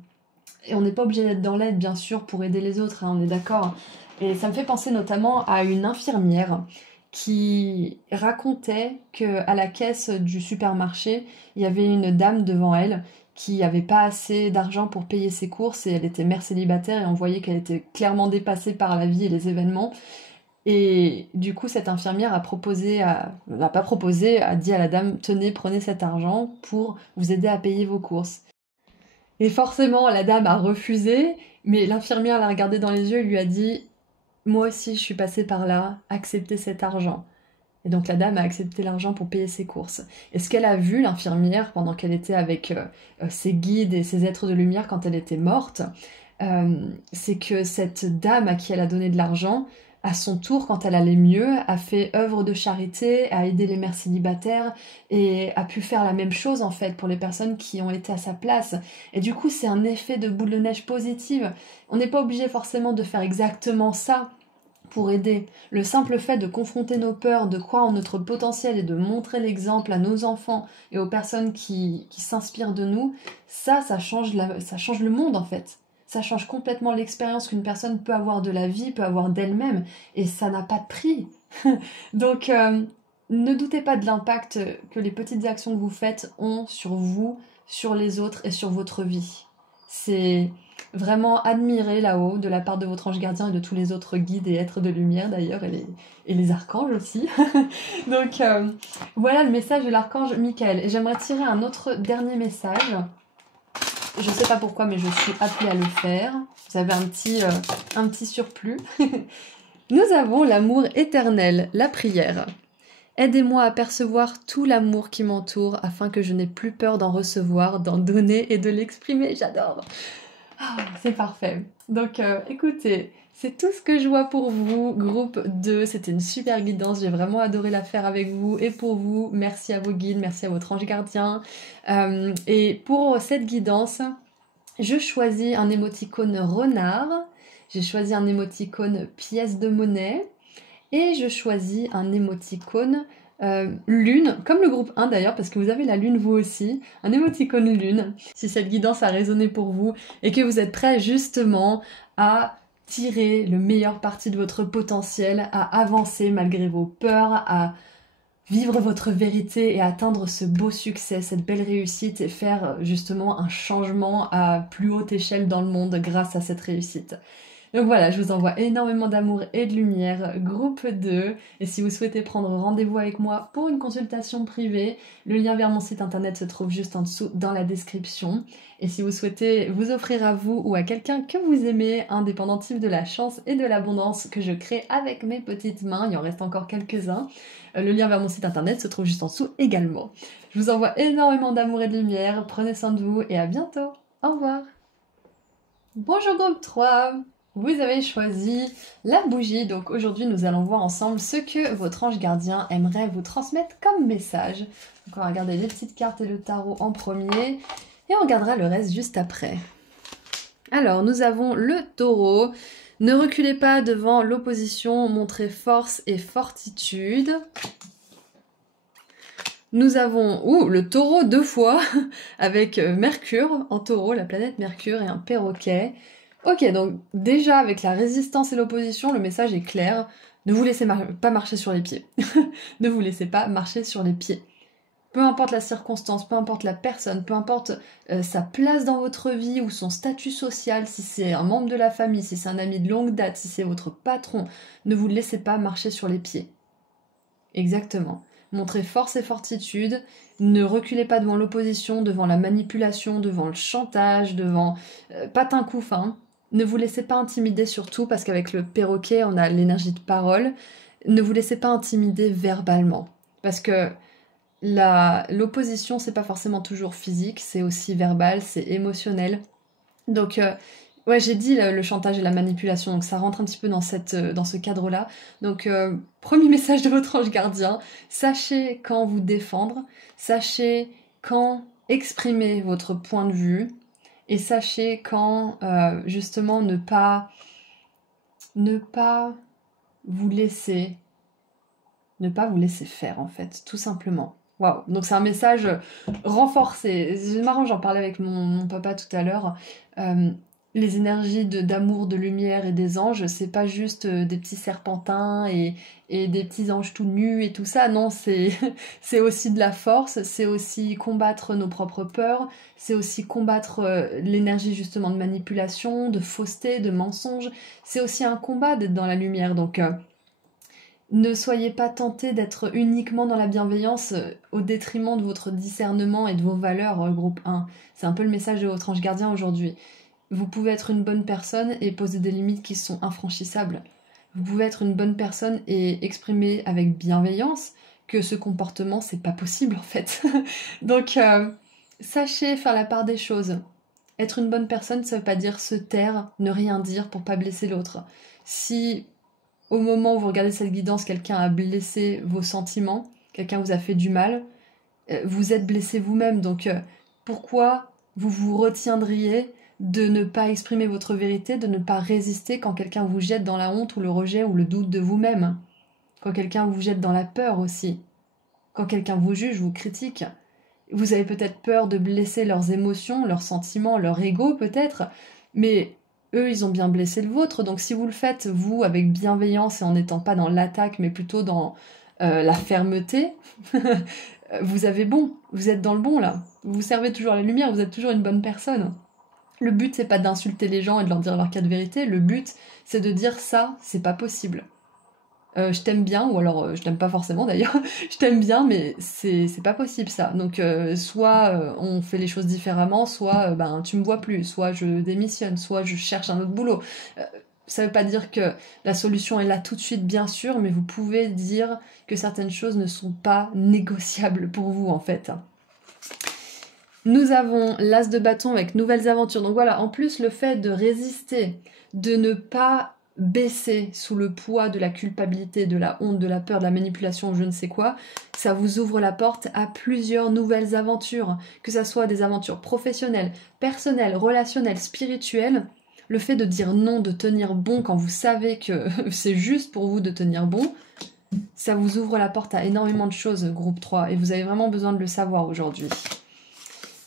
Et on n'est pas obligé d'être dans l'aide bien sûr pour aider les autres, hein, on est d'accord. Et ça me fait penser notamment à une infirmière qui racontait qu'à la caisse du supermarché, il y avait une dame devant elle qui n'avait pas assez d'argent pour payer ses courses et elle était mère célibataire et on voyait qu'elle était clairement dépassée par la vie et les événements. Et du coup, cette infirmière n'a pas proposé, a dit à la dame, tenez, prenez cet argent pour vous aider à payer vos courses. Et forcément, la dame a refusé, mais l'infirmière l'a regardée dans les yeux et lui a dit, moi aussi, je suis passée par là, acceptez cet argent. Et donc la dame a accepté l'argent pour payer ses courses. Et ce qu'elle a vu, l'infirmière, pendant qu'elle était avec ses guides et ses êtres de lumière quand elle était morte, c'est que cette dame à qui elle a donné de l'argent, à son tour, quand elle allait mieux, a fait œuvre de charité, a aidé les mères célibataires et a pu faire la même chose en fait pour les personnes qui ont été à sa place. Et du coup, c'est un effet de boule de neige positive. On n'est pas obligé forcément de faire exactement ça pour aider. Le simple fait de confronter nos peurs, de croire en notre potentiel et de montrer l'exemple à nos enfants et aux personnes qui s'inspirent de nous, ça change le monde en fait. Ça change complètement l'expérience qu'une personne peut avoir de la vie, peut avoir d'elle-même, et ça n'a pas de prix. Donc, ne doutez pas de l'impact que les petites actions que vous faites ont sur vous, sur les autres et sur votre vie. C'est vraiment admiré là-haut de la part de votre ange gardien et de tous les autres guides et êtres de lumière d'ailleurs, et les archanges aussi. Donc, voilà le message de l'archange Michael. Et j'aimerais tirer un autre dernier message. Je sais pas pourquoi, mais je suis appelée à le faire. Vous avez un petit surplus. Nous avons l'amour éternel, la prière. Aidez-moi à percevoir tout l'amour qui m'entoure afin que je n'ai plus peur d'en recevoir, d'en donner et de l'exprimer. J'adore. Ah, c'est parfait. Donc, écoutez, c'est tout ce que je vois pour vous, groupe 2. C'était une super guidance. J'ai vraiment adoré la faire avec vous et pour vous. Merci à vos guides, merci à votre ange gardien. Et pour cette guidance, je choisis un émoticône renard. J'ai choisi un émoticône pièce de monnaie. Et je choisis un émoticône lune, comme le groupe 1 d'ailleurs, parce que vous avez la lune vous aussi, un émoticône lune, si cette guidance a résonné pour vous, et que vous êtes prêts justement à tirer le meilleur parti de votre potentiel, à avancer malgré vos peurs, à vivre votre vérité et atteindre ce beau succès, cette belle réussite, et faire justement un changement à plus haute échelle dans le monde grâce à cette réussite. Donc voilà, je vous envoie énormément d'amour et de lumière, groupe 2. Et si vous souhaitez prendre rendez-vous avec moi pour une consultation privée, le lien vers mon site internet se trouve juste en dessous dans la description. Et si vous souhaitez vous offrir à vous ou à quelqu'un que vous aimez un dépendantif de la chance et de l'abondance que je crée avec mes petites mains, il en reste encore quelques-uns, le lien vers mon site internet se trouve juste en dessous également. Je vous envoie énormément d'amour et de lumière, prenez soin de vous et à bientôt. Au revoir. Bonjour groupe 3. Vous avez choisi la bougie, donc aujourd'hui nous allons voir ensemble ce que votre ange gardien aimerait vous transmettre comme message. Donc on va regarder les petites cartes et le tarot en premier, et on regardera le reste juste après. Alors nous avons le taureau. Ne reculez pas devant l'opposition, montrez force et fortitude. Nous avons le taureau 2 fois, avec Mercure en taureau, la planète Mercure et un perroquet. Ok, donc déjà avec la résistance et l'opposition, le message est clair. Ne vous laissez pas marcher sur les pieds. Ne vous laissez pas marcher sur les pieds. Peu importe la circonstance, peu importe la personne, peu importe sa place dans votre vie ou son statut social, si c'est un membre de la famille, si c'est un ami de longue date, si c'est votre patron, ne vous laissez pas marcher sur les pieds. Exactement. Montrez force et fortitude, ne reculez pas devant l'opposition, devant la manipulation, devant le chantage, devant patin coup fin. Ne vous laissez pas intimider surtout, parce qu'avec le perroquet, on a l'énergie de parole. Ne vous laissez pas intimider verbalement. Parce que l'opposition, c'est pas forcément toujours physique, c'est aussi verbal, c'est émotionnel. Donc, ouais, j'ai dit le chantage et la manipulation, donc ça rentre un petit peu dans ce cadre-là. Donc, premier message de votre ange gardien, sachez quand vous défendre, sachez quand exprimez votre point de vue et sachez quand justement ne pas vous laisser faire en fait, tout simplement. Waouh, donc c'est un message renforcé. C'est marrant, j'en parlais avec mon papa tout à l'heure. Euh, les énergies d'amour, de lumière et des anges, c'est pas juste des petits serpentins et des petits anges tout nus et tout ça. Non, c'est aussi de la force, c'est aussi combattre nos propres peurs, c'est aussi combattre l'énergie justement de manipulation, de fausseté, de mensonge. C'est aussi un combat d'être dans la lumière. Donc ne soyez pas tentés d'être uniquement dans la bienveillance au détriment de votre discernement et de vos valeurs, groupe 1. C'est un peu le message de votre ange gardien aujourd'hui. Vous pouvez être une bonne personne et poser des limites qui sont infranchissables. Vous pouvez être une bonne personne et exprimer avec bienveillance que ce comportement, c'est pas possible en fait. Donc, sachez faire la part des choses. Être une bonne personne, ça veut pas dire se taire, ne rien dire pour pas blesser l'autre. Si au moment où vous regardez cette guidance, quelqu'un a blessé vos sentiments, quelqu'un vous a fait du mal, vous êtes blessé vous-même. Donc pourquoi vous vous retiendriez de ne pas exprimer votre vérité, de ne pas résister quand quelqu'un vous jette dans la honte ou le rejet ou le doute de vous-même, quand quelqu'un vous jette dans la peur aussi, quand quelqu'un vous juge, vous critique. Vous avez peut-être peur de blesser leurs émotions, leurs sentiments, leur ego peut-être, mais eux, ils ont bien blessé le vôtre. Donc si vous le faites, vous, avec bienveillance et en n'étant pas dans l'attaque, mais plutôt dans la fermeté, vous avez bon, vous êtes dans le bon là. Vous servez toujours la lumière, vous êtes toujours une bonne personne. Le but, c'est pas d'insulter les gens et de leur dire leur cas de vérité. Le but, c'est de dire ça, c'est pas possible. Je t'aime bien, ou alors je t'aime pas forcément d'ailleurs, je t'aime bien, mais c'est pas possible ça. Donc soit on fait les choses différemment, soit ben tu me vois plus, soit je démissionne, soit je cherche un autre boulot. Ça veut pas dire que la solution est là tout de suite, bien sûr, mais vous pouvez dire que certaines choses ne sont pas négociables pour vous en fait. Nous avons l'as de bâton avec nouvelles aventures. Donc voilà, en plus le fait de résister, de ne pas baisser sous le poids de la culpabilité, de la honte, de la peur, de la manipulation, je ne sais quoi, ça vous ouvre la porte à plusieurs nouvelles aventures, que ça soit des aventures professionnelles, personnelles, relationnelles, spirituelles. Le fait de dire non, de tenir bon quand vous savez que c'est juste pour vous de tenir bon, ça vous ouvre la porte à énormément de choses, groupe 3, et vous avez vraiment besoin de le savoir aujourd'hui.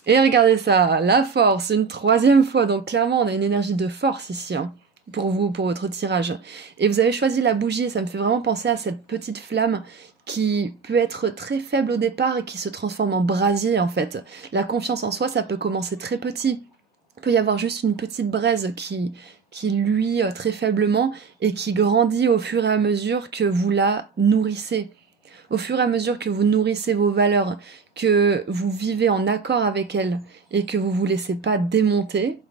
Et regardez ça, la force, une troisième fois. Donc clairement, on a une énergie de force ici, hein, pour vous, pour votre tirage. Et vous avez choisi la bougie, et ça me fait vraiment penser à cette petite flamme qui peut être très faible au départ et qui se transforme en brasier en fait. La confiance en soi, ça peut commencer très petit. Il peut y avoir juste une petite braise qui luit très faiblement et qui grandit au fur et à mesure que vous la nourrissez. Au fur et à mesure que vous nourrissez vos valeurs, que vous vivez en accord avec elles et que vous vous laissez pas démonter,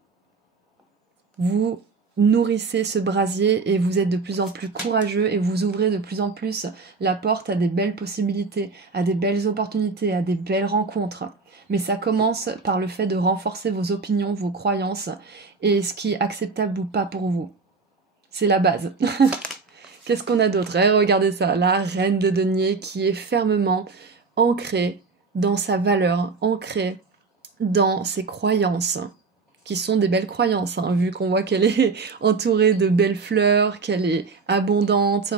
vous nourrissez ce brasier et vous êtes de plus en plus courageux et vous ouvrez de plus en plus la porte à des belles possibilités, à des belles opportunités, à des belles rencontres. Mais ça commence par le fait de renforcer vos opinions, vos croyances et ce qui est acceptable ou pas pour vous. C'est la base. Qu'est-ce qu'on a d'autre? Regardez ça, la reine de denier qui est fermement ancrée dans sa valeur, ancrée dans ses croyances, qui sont des belles croyances, hein, vu qu'on voit qu'elle est entourée de belles fleurs, qu'elle est abondante,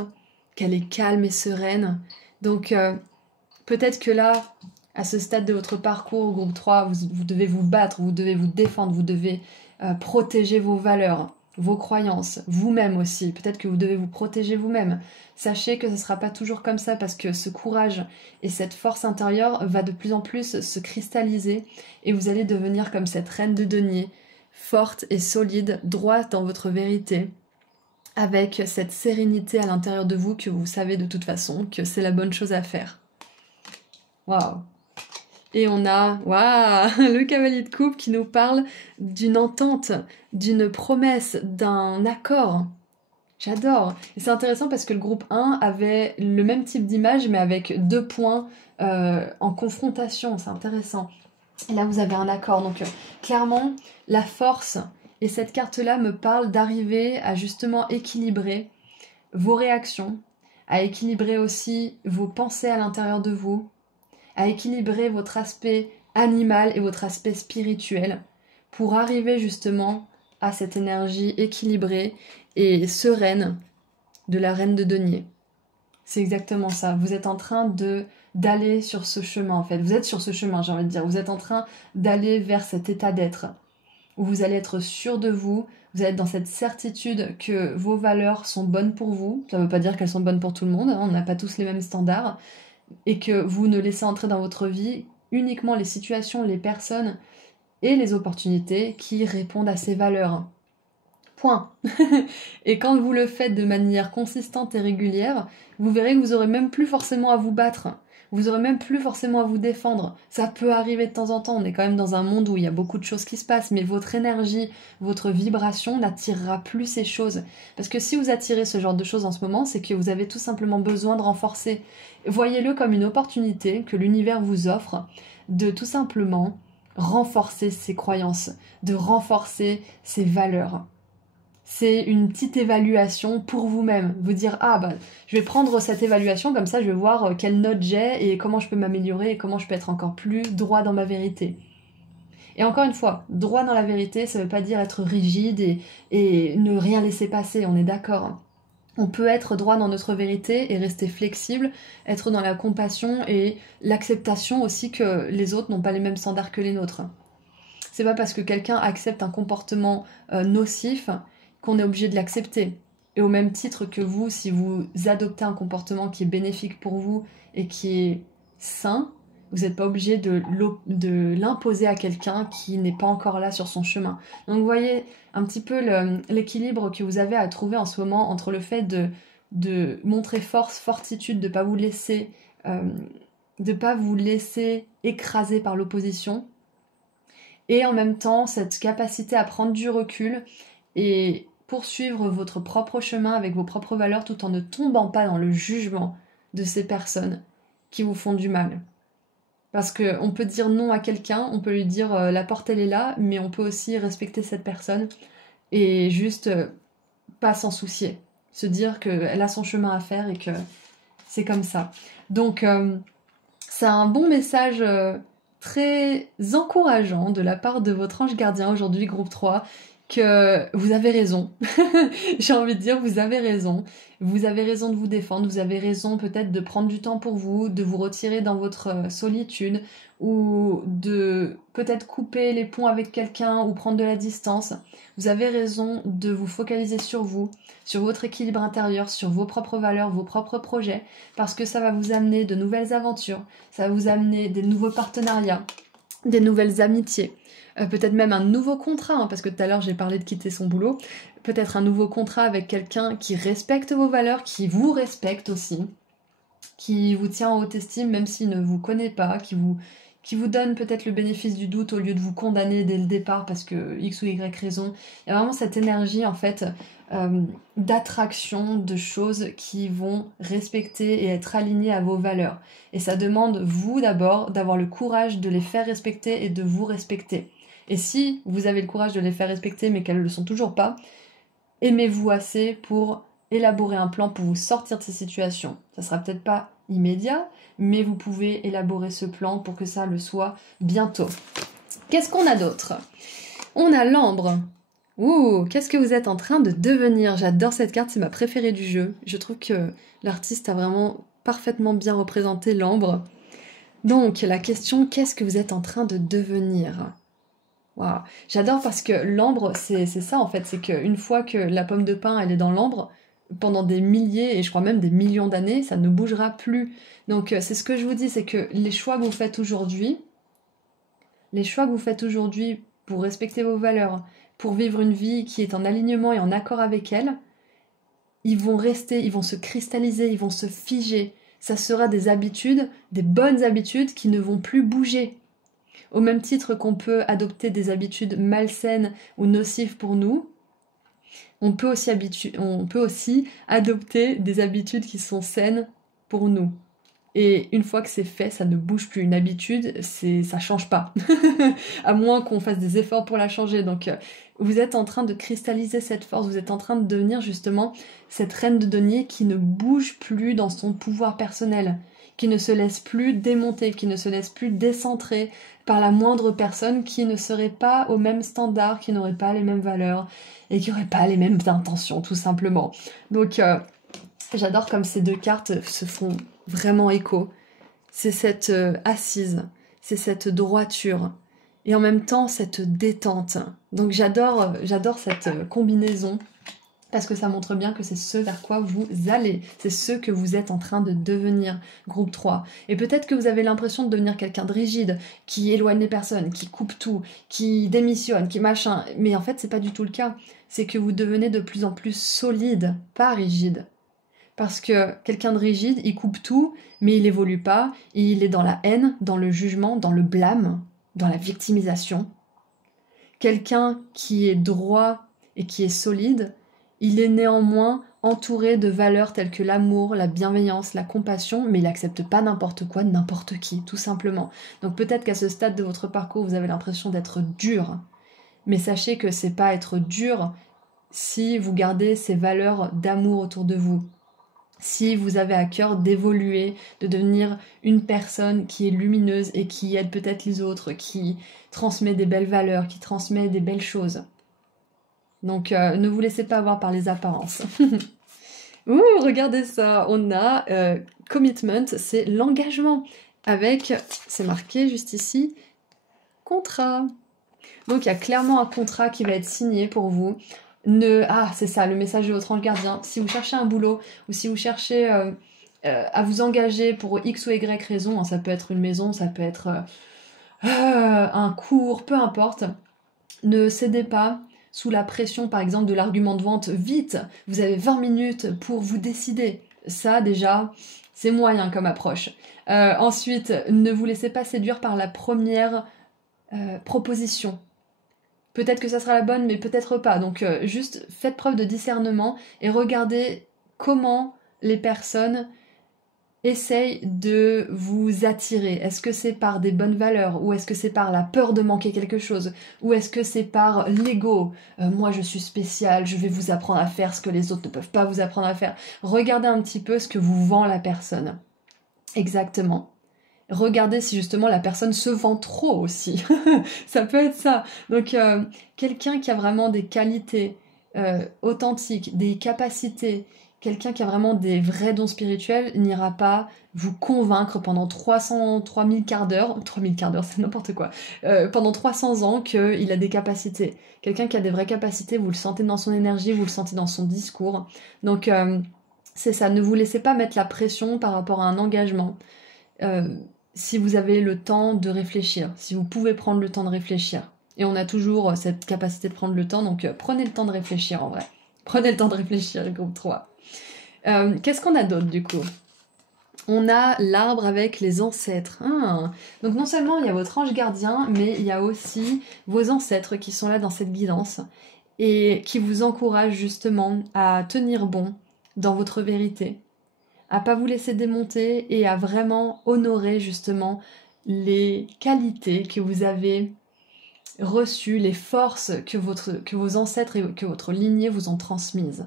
qu'elle est calme et sereine. Donc peut-être que là, à ce stade de votre parcours, groupe 3, vous devez vous battre, vous devez vous défendre, vous devez protéger vos valeurs, vos croyances, vous-même aussi. Peut-être que vous devez vous protéger vous-même. Sachez que ce ne sera pas toujours comme ça parce que ce courage et cette force intérieure va de plus en plus se cristalliser et vous allez devenir comme cette reine de denier, forte et solide, droite dans votre vérité, avec cette sérénité à l'intérieur de vous que vous savez de toute façon que c'est la bonne chose à faire. Waouh! Et on a, waouh, le cavalier de coupe qui nous parle d'une entente, d'une promesse, d'un accord. J'adore. Et c'est intéressant parce que le groupe 1 avait le même type d'image mais avec 2 points en confrontation. C'est intéressant. Et là, vous avez un accord. Donc, clairement, la force et cette carte-là me parle d'arriver à justement équilibrer vos réactions, à équilibrer aussi vos pensées à l'intérieur de vous, à équilibrer votre aspect animal et votre aspect spirituel pour arriver justement à cette énergie équilibrée et sereine de la reine de denier. C'est exactement ça. Vous êtes en train d'aller sur ce chemin en fait. Vous êtes sur ce chemin, j'ai envie de dire. Vous êtes en train d'aller vers cet état d'être où vous allez être sûr de vous. Vous allez être dans cette certitude que vos valeurs sont bonnes pour vous. Ça ne veut pas dire qu'elles sont bonnes pour tout le monde. Hein. On n'a pas tous les mêmes standards. Et que vous ne laissez entrer dans votre vie uniquement les situations, les personnes et les opportunités qui répondent à ces valeurs. Point. Et quand vous le faites de manière consistante et régulière, vous verrez que vous n'aurez même plus forcément à vous battre. Vous n'aurez même plus forcément à vous défendre. Ça peut arriver de temps en temps. On est quand même dans un monde où il y a beaucoup de choses qui se passent, mais votre énergie, votre vibration n'attirera plus ces choses. Parce que si vous attirez ce genre de choses en ce moment, c'est que vous avez tout simplement besoin de renforcer. Voyez-le comme une opportunité que l'univers vous offre de tout simplement renforcer ses croyances, de renforcer ses valeurs. C'est une petite évaluation pour vous-même. Vous dire, ah bah, je vais prendre cette évaluation, comme ça je vais voir quelle note j'ai et comment je peux m'améliorer et comment je peux être encore plus droit dans ma vérité. Et encore une fois, droit dans la vérité, ça veut pas dire être rigide et ne rien laisser passer, on est d'accord. On peut être droit dans notre vérité et rester flexible, être dans la compassion et l'acceptation aussi que les autres n'ont pas les mêmes standards que les nôtres. C'est pas parce que quelqu'un accepte un comportement nocif qu'on est obligé de l'accepter. Et au même titre que vous, si vous adoptez un comportement qui est bénéfique pour vous et qui est sain, vous n'êtes pas obligé de l'imposer à quelqu'un qui n'est pas encore là sur son chemin. Donc vous voyez un petit peu l'équilibre que vous avez à trouver en ce moment entre le fait de montrer force, fortitude, de pas vous laisser écraser par l'opposition, et en même temps cette capacité à prendre du recul et poursuivre votre propre chemin avec vos propres valeurs tout en ne tombant pas dans le jugement de ces personnes qui vous font du mal. Parce qu'on peut dire non à quelqu'un, on peut lui dire la porte elle est là, mais on peut aussi respecter cette personne et juste pas s'en soucier. Se dire qu'elle a son chemin à faire et que c'est comme ça. Donc c'est un bon message très encourageant de la part de votre ange gardien aujourd'hui, groupe 3, que vous avez raison. J'ai envie de dire, vous avez raison. Vous avez raison de vous défendre, vous avez raison peut-être de prendre du temps pour vous, de vous retirer dans votre solitude, ou de peut-être couper les ponts avec quelqu'un ou prendre de la distance. Vous avez raison de vous focaliser sur vous, sur votre équilibre intérieur, sur vos propres valeurs, vos propres projets, parce que ça va vous amener de nouvelles aventures, ça va vous amener des nouveaux partenariats, des nouvelles amitiés. Peut-être même un nouveau contrat, hein, parce que tout à l'heure j'ai parlé de quitter son boulot, peut-être un nouveau contrat avec quelqu'un qui respecte vos valeurs, qui vous respecte aussi, qui vous tient en haute estime même s'il ne vous connaît pas, qui vous donne peut-être le bénéfice du doute au lieu de vous condamner dès le départ parce que X ou Y raison. Il y a vraiment cette énergie en fait d'attraction, de choses qui vont respecter et être alignées à vos valeurs. Et ça demande, vous d'abord, d'avoir le courage de les faire respecter et de vous respecter. Et si vous avez le courage de les faire respecter mais qu'elles ne le sont toujours pas, aimez-vous assez pour élaborer un plan pour vous sortir de ces situations. Ça sera peut-être pas immédiat, mais vous pouvez élaborer ce plan pour que ça le soit bientôt. Qu'est-ce qu'on a d'autre? On a l'ambre. Ouh, qu'est-ce que vous êtes en train de devenir? J'adore cette carte, c'est ma préférée du jeu. Je trouve que l'artiste a vraiment parfaitement bien représenté l'ambre. Donc, la question, qu'est-ce que vous êtes en train de devenir? Wow. J'adore parce que l'ambre, c'est ça en fait, c'est qu'une fois que la pomme de pin elle est dans l'ambre, pendant des milliers et je crois même des millions d'années, ça ne bougera plus. Donc c'est ce que je vous dis, c'est que les choix que vous faites aujourd'hui, pour respecter vos valeurs, pour vivre une vie qui est en alignement et en accord avec elles, ils vont rester, ils vont se cristalliser, ils vont se figer. Ça sera des habitudes, des bonnes habitudes qui ne vont plus bouger. Au même titre qu'on peut adopter des habitudes malsaines ou nocives pour nous, on peut aussi adopter des habitudes qui sont saines pour nous. Et une fois que c'est fait, ça ne bouge plus. Une habitude, ça change pas. À moins qu'on fasse des efforts pour la changer. Donc, vous êtes en train de cristalliser cette force. Vous êtes en train de devenir justement cette reine de denier qui ne bouge plus dans son pouvoir personnel, qui ne se laisse plus démonter, qui ne se laisse plus décentrer par la moindre personne qui ne serait pas au même standard, qui n'aurait pas les mêmes valeurs et qui n'aurait pas les mêmes intentions, tout simplement. Donc, j'adore comme ces deux cartes se font vraiment écho. C'est cette assise, c'est cette droiture et en même temps cette détente. Donc j'adore cette combinaison parce que ça montre bien que c'est ce vers quoi vous allez, c'est ce que vous êtes en train de devenir, groupe 3. Et peut-être que vous avez l'impression de devenir quelqu'un de rigide, qui éloigne les personnes, qui coupe tout, qui démissionne, qui machin, mais en fait c'est pas du tout le cas. C'est que vous devenez de plus en plus solide, pas rigide. Parce que quelqu'un de rigide, il coupe tout, mais il évolue pas, il est dans la haine, dans le jugement, dans le blâme, dans la victimisation. Quelqu'un qui est droit et qui est solide, il est néanmoins entouré de valeurs telles que l'amour, la bienveillance, la compassion, mais il n'accepte pas n'importe quoi, n'importe qui, tout simplement. Donc peut-être qu'à ce stade de votre parcours, vous avez l'impression d'être dur, mais sachez que c'est pas être dur si vous gardez ces valeurs d'amour autour de vous. Si vous avez à cœur d'évoluer, de devenir une personne qui est lumineuse et qui aide peut-être les autres, qui transmet des belles valeurs, qui transmet des belles choses. Donc ne vous laissez pas avoir par les apparences. Ouh, regardez ça, on a commitment, c'est l'engagement. Avec, c'est marqué juste ici, contrat. Donc il y a clairement un contrat qui va être signé pour vous. Ah, c'est ça, le message de votre ange gardien. Si vous cherchez un boulot ou si vous cherchez à vous engager pour X ou Y raison, hein, ça peut être une maison, ça peut être un cours, peu importe, ne cédez pas sous la pression, par exemple, de l'argument de vente. Vite, vous avez 20 minutes pour vous décider. Ça, déjà, c'est moyen comme approche. Ensuite, ne vous laissez pas séduire par la première proposition. Peut-être que ça sera la bonne, mais peut-être pas. Donc juste faites preuve de discernement et regardez comment les personnes essayent de vous attirer. Est-ce que c'est par des bonnes valeurs ou est-ce que c'est par la peur de manquer quelque chose ou est-ce que c'est par l'ego moi je suis spécial, je vais vous apprendre à faire ce que les autres ne peuvent pas vous apprendre à faire. Regardez un petit peu ce que vous vend la personne. Exactement. Regardez si justement la personne se vend trop aussi. Ça peut être ça. Donc quelqu'un qui a vraiment des qualités authentiques, des capacités, quelqu'un qui a vraiment des vrais dons spirituels n'ira pas vous convaincre pendant 3000 quarts d'heure, 3000 quarts d'heure c'est n'importe quoi, pendant 300 ans qu'il a des capacités. Quelqu'un qui a des vraies capacités, vous le sentez dans son énergie, vous le sentez dans son discours. Donc c'est ça, ne vous laissez pas mettre la pression par rapport à un engagement. Si vous avez le temps de réfléchir, si vous pouvez prendre le temps de réfléchir. Et on a toujours cette capacité de prendre le temps, donc prenez le temps de réfléchir en vrai. Prenez le temps de réfléchir, le groupe 3. Qu'est-ce qu'on a d'autre du coup? On a l'arbre avec les ancêtres. Donc non seulement il y a votre ange gardien, mais il y a aussi vos ancêtres qui sont là dans cette guidance et qui vous encouragent justement à tenir bon dans votre vérité, à pas vous laisser démonter et à vraiment honorer justement les qualités que vous avez reçues, les forces que vos ancêtres et que votre lignée vous ont transmises.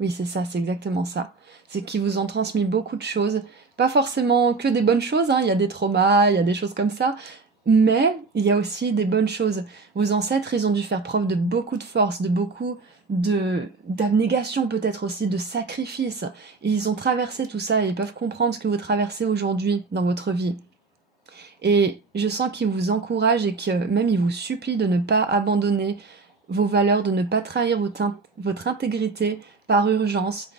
Oui, c'est ça, c'est exactement ça. C'est qu'ils vous ont transmis beaucoup de choses, pas forcément que des bonnes choses, hein. Il y a des traumas, il y a des choses comme ça, mais il y a aussi des bonnes choses. Vos ancêtres, ils ont dû faire preuve de beaucoup de force, de beaucoup d'abnégation peut-être aussi, de sacrifice. Et ils ont traversé tout ça et ils peuvent comprendre ce que vous traversez aujourd'hui dans votre vie. Et je sens qu'ils vous encouragent et que même ils vous supplient de ne pas abandonner vos valeurs, de ne pas trahir votre intégrité par urgence,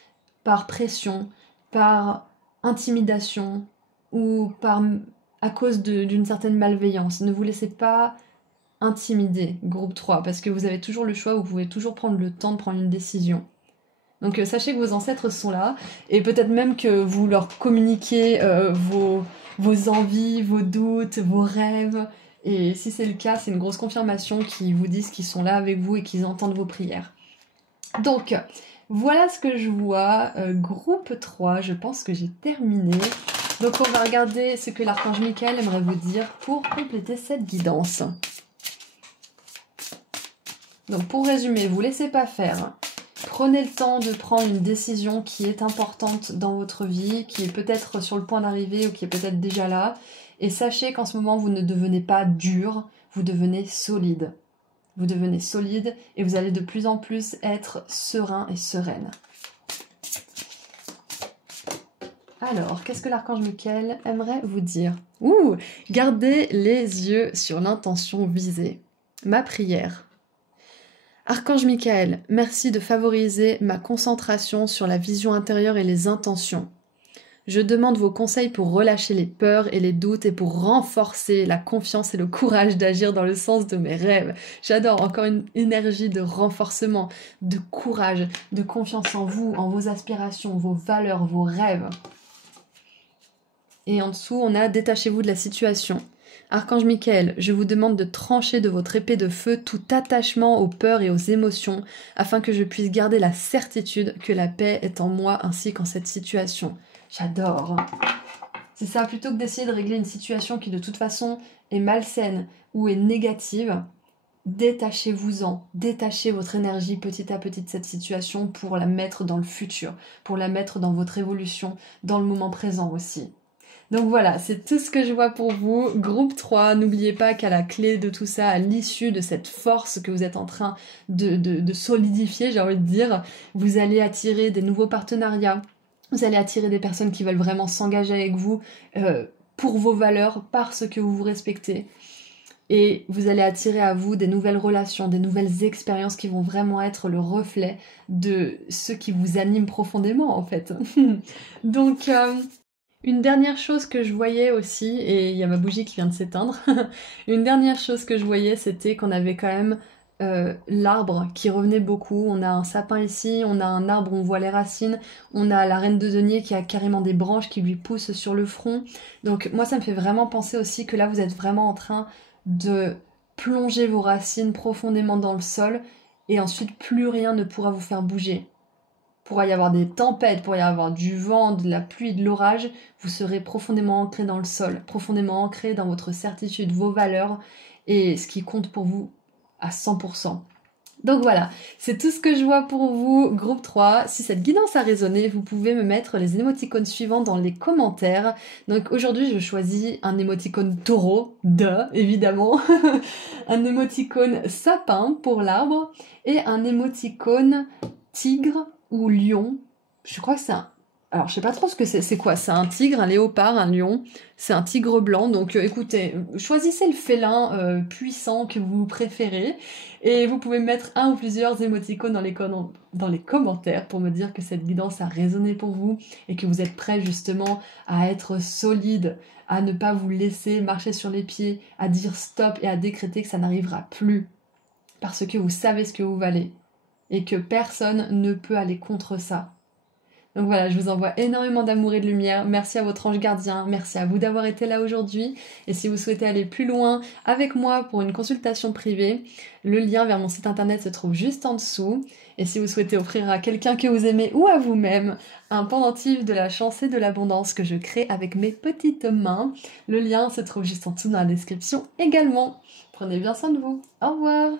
par pression, par intimidation ou à cause d'une certaine malveillance. Ne vous laissez pas intimider, groupe 3, parce que vous avez toujours le choix, vous pouvez toujours prendre le temps de prendre une décision. Donc sachez que vos ancêtres sont là, et peut-être même que vous leur communiquez vos envies, vos doutes, vos rêves, et si c'est le cas, c'est une grosse confirmation qu'ils vous disent qu'ils sont là avec vous et qu'ils entendent vos prières. Donc, voilà ce que je vois. Groupe 3, je pense que j'ai terminé. Donc on va regarder ce que l'archange Michael aimerait vous dire pour compléter cette guidance. Donc pour résumer, vous ne laissez pas faire. Prenez le temps de prendre une décision qui est importante dans votre vie, qui est peut-être sur le point d'arriver ou qui est peut-être déjà là. Et sachez qu'en ce moment, vous ne devenez pas dur, vous devenez solide. Vous devenez solide et vous allez de plus en plus être serein et sereine. Alors, qu'est-ce que l'archange Michael aimerait vous dire? Gardez les yeux sur l'intention visée. Ma prière. Archange Michael, merci de favoriser ma concentration sur la vision intérieure et les intentions. Je demande vos conseils pour relâcher les peurs et les doutes et pour renforcer la confiance et le courage d'agir dans le sens de mes rêves. J'adore, encore une énergie de renforcement, de courage, de confiance en vous, en vos aspirations, vos valeurs, vos rêves. Et en dessous, on a « Détachez-vous de la situation ». Archange Michael, je vous demande de trancher de votre épée de feu tout attachement aux peurs et aux émotions afin que je puisse garder la certitude que la paix est en moi ainsi qu'en cette situation. J'adore. C'est ça, plutôt que d'essayer de régler une situation qui de toute façon est malsaine ou est négative, détachez-vous-en, détachez votre énergie petit à petit de cette situation pour la mettre dans le futur, pour la mettre dans votre évolution, dans le moment présent aussi. Donc voilà, c'est tout ce que je vois pour vous. Groupe 3, n'oubliez pas qu'à la clé de tout ça, à l'issue de cette force que vous êtes en train de solidifier, j'ai envie de dire, vous allez attirer des nouveaux partenariats, vous allez attirer des personnes qui veulent vraiment s'engager avec vous pour vos valeurs, parce que vous vous respectez. Et vous allez attirer à vous des nouvelles relations, des nouvelles expériences qui vont vraiment être le reflet de ce qui vous anime profondément en fait. Donc... une dernière chose que je voyais aussi, et il y a ma bougie qui vient de s'éteindre, une dernière chose que je voyais, c'était qu'on avait quand même l'arbre qui revenait beaucoup. On a un sapin ici, on a un arbre où on voit les racines, on a la reine de denier qui a carrément des branches qui lui poussent sur le front. Donc moi ça me fait vraiment penser aussi que là vous êtes vraiment en train de plonger vos racines profondément dans le sol et ensuite plus rien ne pourra vous faire bouger. Pourra y avoir des tempêtes, pourra y avoir du vent, de la pluie, de l'orage, vous serez profondément ancré dans le sol, profondément ancré dans votre certitude, vos valeurs et ce qui compte pour vous à 100%. Donc voilà, c'est tout ce que je vois pour vous, groupe 3. Si cette guidance a résonné, vous pouvez me mettre les émoticônes suivants dans les commentaires. Donc aujourd'hui, je choisis un émoticône taureau, évidemment, un émoticône sapin pour l'arbre et un émoticône tigre ou lion. Je crois que c'est un... Alors, je sais pas trop ce que c'est quoi. C'est un tigre, un léopard, un lion. C'est un tigre blanc. Donc, écoutez, choisissez le félin puissant que vous préférez. Et vous pouvez mettre un ou plusieurs émoticônes dans les commentaires pour me dire que cette guidance a résonné pour vous et que vous êtes prêts justement à être solide, à ne pas vous laisser marcher sur les pieds, à dire stop et à décréter que ça n'arrivera plus. Parce que vous savez ce que vous valez. Et que personne ne peut aller contre ça. Donc voilà, je vous envoie énormément d'amour et de lumière. Merci à votre ange gardien, merci à vous d'avoir été là aujourd'hui. Et si vous souhaitez aller plus loin avec moi pour une consultation privée, le lien vers mon site internet se trouve juste en dessous. Et si vous souhaitez offrir à quelqu'un que vous aimez ou à vous-même un pendentif de la chance et de l'abondance que je crée avec mes petites mains, le lien se trouve juste en dessous dans la description également. Prenez bien soin de vous. Au revoir.